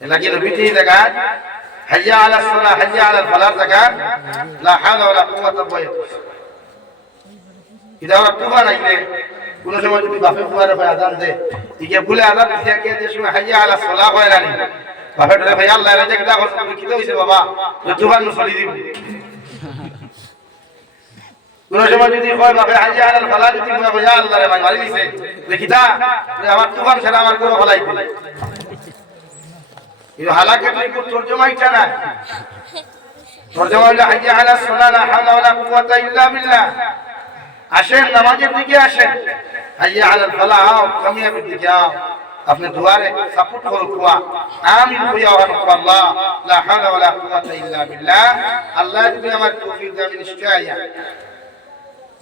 এলাকি নবীটি দেখা হাইয়া আলা সালাহ হাইয়া আলা ফালাহ দেখা লা হাওলা ওয়ালা কুওয়াতা ইল্লা বিল্লাহ ইদা ওরা তুবা নাইলে কোন সময় যদি বাপে ফুয়ারে ভাই আযান দে ইকে বলে আযান দিতে কে যে সময় হাইয়া আলা সালাহ হয় না বাপে ধরে ভাই আল্লাহ রাজা কিটা করছ কি হইছে বাবা তুবা নু চলি দিব কোন সময় যদি কয় বাপে হাইয়া আলা ফালাহ যদি কয় ইয়া আল্লাহ রে ভাই মারি দিছে দেখিতা আমার তুফান ছাড়া আমার কোনো ফলাই দিলে এই হালাকে তো তরজমা ইচ্ছা না তরজমা হলো হাইয়া আলা সালাহ লা হাওলা ওয়ালা কুওয়াতা ইল্লা বিল্লাহ আসেন নামাজের দিকে আসেন হাইয়া আলাল ফালাহ কামিয়াবির দিকে আও আপনি দুয়ারে সাপোর্ট করো কুয়া আমিন কইয়া ওয়া আল্লাহ লা হাওলা ওয়ালা কুওয়াতা ইল্লা বিল্লাহ আল্লাহ যদি আমার তৌফিক দেয় আমি নিশ্চয় আইয়া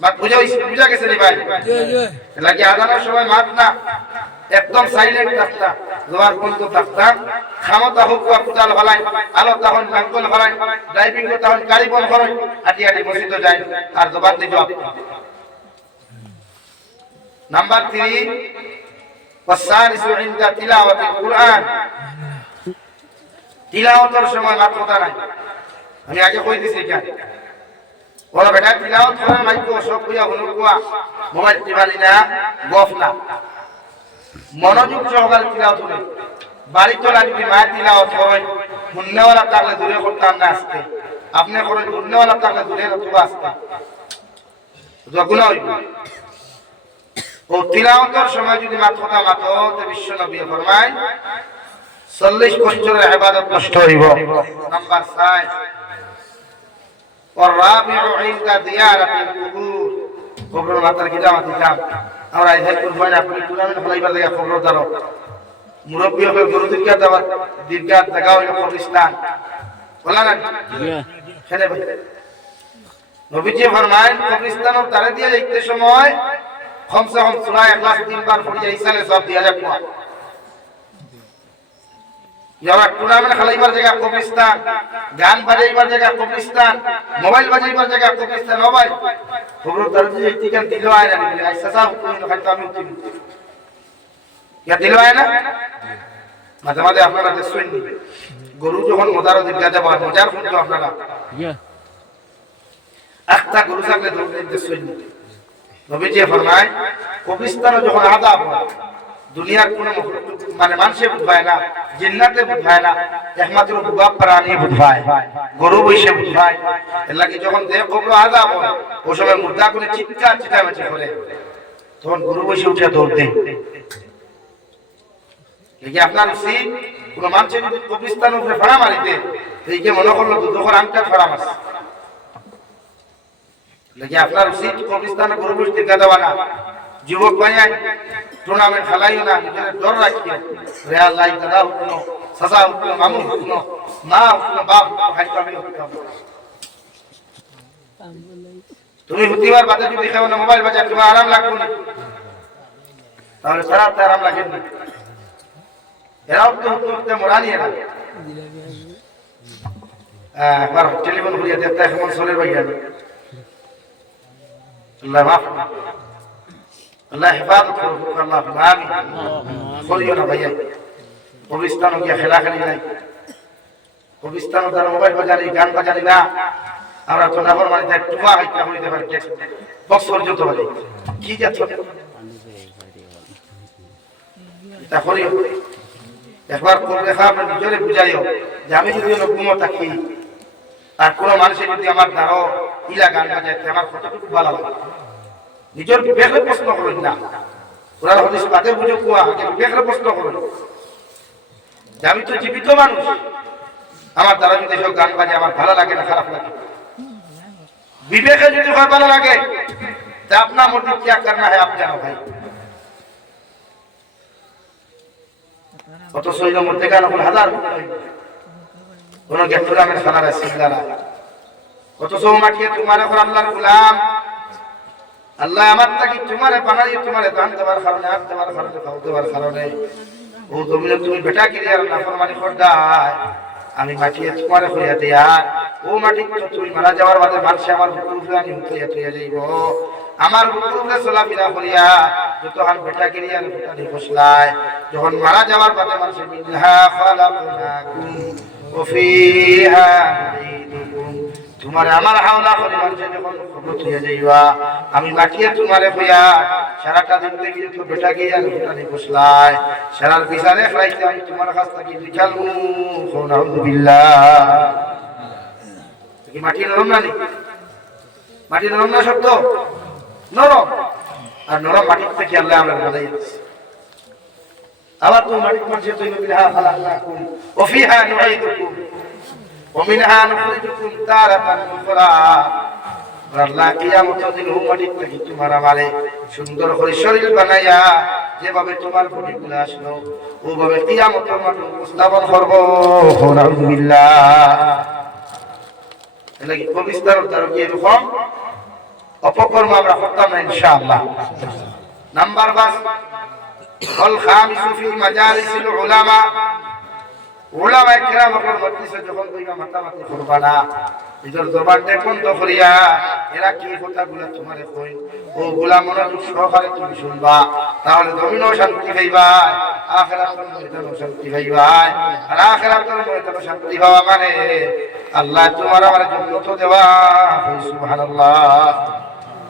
মাত বুঝা গেছে রে ভাই লাগে আজানের সময় মাত না একদম সাইলেন্ট থাকতা জোয়ার বন্ধ থাকতাম খামতা হোক কুতাল ফলাই আলো তখন লাঙ্গল ফলাই ড্রাইভিং করতে তখন গাড়ি বন্ধ করাই আটি আটি মসজিদে যাই আর জবান দিয়ে জবাব নাম্বার 3 ওয়াসারিসু ইনদা তিলাওয়াতিল কুরআন তিলাওয়াতের সময় মাত কথা নাই আমি আগে কই দিছি কেন ওরা বেটা তিলাওয়াত করার মাইকো সব কইয়া হলো কুয়া মোবাইল টিবালি না গফ না মনোযোগ সহকারে তিলাওয়াত হবে বাড়ি তোলা যদি মা তিলাওয়াত হয় মুন্নাওয়ালা থাকলে দূরে করতাম না আসতে আপনি করেন মুন্নাওয়ালা থাকলে দূরে তুবা আসতে যখন হইব ও তিলাওয়াতের সময় যদি মাত কথা মাতো তে বিশ্ব নবী ফরমায় 40 বছরের ইবাদত নষ্ট হইব নাম্বার 5 والرابع عند زيارة القبور قبر মাতার কিরামত হিসাব আমরা এই হেল্প করব না আপনি টুর্নামেন্ট খেলাইবার জায়গা খবর দাও মুরব্বি হবে গরু দিকা দাও দীর্ঘা জায়গা হইল কবরস্থান বলা না শুনে ভাই নবীজি ফরমায় কবরস্থানের তারে দিয়ে যাইতে সময় কমসে কম সূরা ইখলাস 3 বার পড়িয়া ইসালে সব দিয়া যাক যারা টুর্নামেন্ট খেলাইবার জায়গা কবরস্থান গান বাজাইবার জায়গা কবরস্থান মোবাইল বাজাইবার জায়গা কবরস্থান মোবাইল খবর দরজে ইতিকান দিলো আয় না আইসা সাহেব কোন হয়তো আমি উঠি ইয়া দিলো আয় না মাঝে মাঝে আপনারা দেখছেন গরু যখন মজার দিকে যাবে মজার শুনতো আপনারা একটা গরু থাকলে দৌড় দেখছেন নবীজি ফরমায় কবরস্থানে যখন আযাব হয় দুনিয়ার কোন মানে মানুষে বুঝায় না জিন্নাতে বুঝায় না একমাত্র বুবা প্রাণী বুঝায় গরু বইসে বুঝায় এর লাগি যখন দেহ কবর আযাব হয় ওই সময় মুর্দা করে চিৎকার চিৎকার করে তখন গরু বইসে উঠে দৌড় দেয় এই আপনার উচিত কোন মানুষের যদি কবরস্থানের উপরে ফাড়া মারিতে এই যে মনে করলো দুধর আংটা ফাড়া মারছে লাগি আপনার উচিত কবরস্থানে গরু বইতে দেওয়া না যুবক ভাইয়াই টুর্নামেন্ট খেলাইও না নিজের ডর রাখিও রে আল্লাহ দাদা হুকুম সাসা হুকুম মামু হুকুম মা হুকুম বাপ ভাই কবি হুকুম তুমি হুতিবার বাদে যদি খাও না মোবাইল বাজা তোমার আরাম লাগবে না তাহলে সারা আরাম লাগে না এরাও তো হুকুমতে মোরানি এরা একবার টেলিফোন করিয়া দেখতে কেমন চলে ভাইয়া আল্লাহ মাফ আল্লাহ হেফাজত করুক আল্লাহ আমিন করিও না ভাইয়া কবরস্থানে গিয়ে খেলাখেলি নাই কবরস্থানে তারা মোবাইল বাজারি গান বাজারি না আমরা তো নাগর মানে টুপা হাইটা হইতে পারি বক্স পর্যন্ত বলে কি যাচ্ছে এটা করিও একবার করে দেখা আপনি নিজেরে বুঝাইও যে আমি যদি ঘুমো থাকি আর কোনো মানুষের যদি আমার দ্বারা ইলা গান বাজাইতে আমার কতটুকু ভালো লাগে নিজের বিবেকের প্রশ্ন করুন না কোরআন হাদিস বাদে বুঝে কোয়া আগে বিবেকের প্রশ্ন করুন যে আমি তো জীবিত মানুষ আমার দ্বারা যদি সব গান বাজে আমার ভালো লাগে না খারাপ লাগে বিবেকে যদি ভালো লাগে তা আপনার মধ্যে কি করনা হয় আপ জানো ভাই কত সৈন্য মধ্যে গান হাজার কোন গেটুরামের খানার সিগলারা কত সৌ মাটিয়ে তোমার এখন আল্লাহর গোলাম আল্লাহ আমার তাকে তোমারে বানাই তোমারে দান দেওয়ার কারণে আর দেওয়ার কারণে খাও দেওয়ার কারণে ও তুমি বেটা কি আর নাফরমানি করদায় আমি মাটিয়ে তোমারে হইয়া দেয়া ও মাটি তুমি মারা যাওয়ার বাদে মানুষে আমার বুকুর আমি হইয়া হইয়া যাইব আমার বুকুরে চলাফেরা করিয়া যত হান বেটা গিরিয়া বেটা বসলায় যখন মারা যাওয়ার বাদে মানুষে মিনহা খালাকনাকুম ওয়া ফিহা নুঈদুকুম তোমারে আমার হাওলা করে মানুষে যখন খবর হইয়া যাইবা আমি মাটিয়ে তোমারে হইয়া সারাটা দিন থেকে যত বেটা গিরিয়া বেটা বসলায় সারার বিচারে খাইতে আমি তোমার কাছ থেকে বিকালু নাউযুবিল্লাহ কি মাটি নরম না মাটি নরম না শব্দ নরম আর নরম মাটির থেকে আল্লাহ আমরা বানাইছি আবার তো মাটি মাঝে তো বিলহা খালাকনাকুম ওয়া ফিহা নুঈদুকুম ওয়া মিনহা নুখরিজুকুম তারাতান উখরা আল্লাহ কিয়ামতের দিন ও মাটির থেকে তোমার আমারে সুন্দর করে শরীর বানাইয়া যেভাবে তোমার বডিগুলো আসলো ওভাবে কিয়ামতের মাঠে উপস্থাপন করব নাউযুবিল্লাহ এলাকি পবিত্র তার কি এরকম অপকর্ম আমরা করতাম না ইনশাআল্লাহ নাম্বার 5 আল খামিসু ফি মাজালিসিল উলামা উলামা কিরামের মজলিসে যখন কইবা মাতামাতি করবা না নিজের জবানটা বন্ধ করিয়া এরা কি কথাগুলো তোমারে কই ওগুলা মনোযোগ সহকারে তুমি শুনবা তাহলে জমিনও শান্তি পাইবা আখিরাতের ময়দানও শান্তি পাইবা আর আখিরাতের ময়দানও শান্তি পাওয়া মানে আল্লাহ তোমার আমার জান্নাত দেওয়া সুবহানাল্লাহ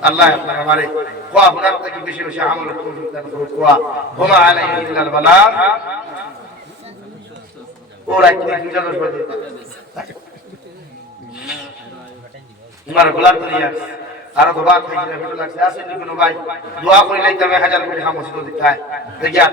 আল্লাহ আপনার আমারে কোয়া গুনাহ থেকে বেশি বেশি আমল তৌফিক দান করুন কোয়া ওমা আলাইহি ইল্লাল বালাগ ওরা কি বুঝানো বাজে তোমার গোলাপ করিয়া আর দোয়া কইরা ভিডিও লাগছে আসেন কোনো ভাই দোয়া করিলেই তবে 1000 কোটি হামসিত দিতে হয় দেখিয়া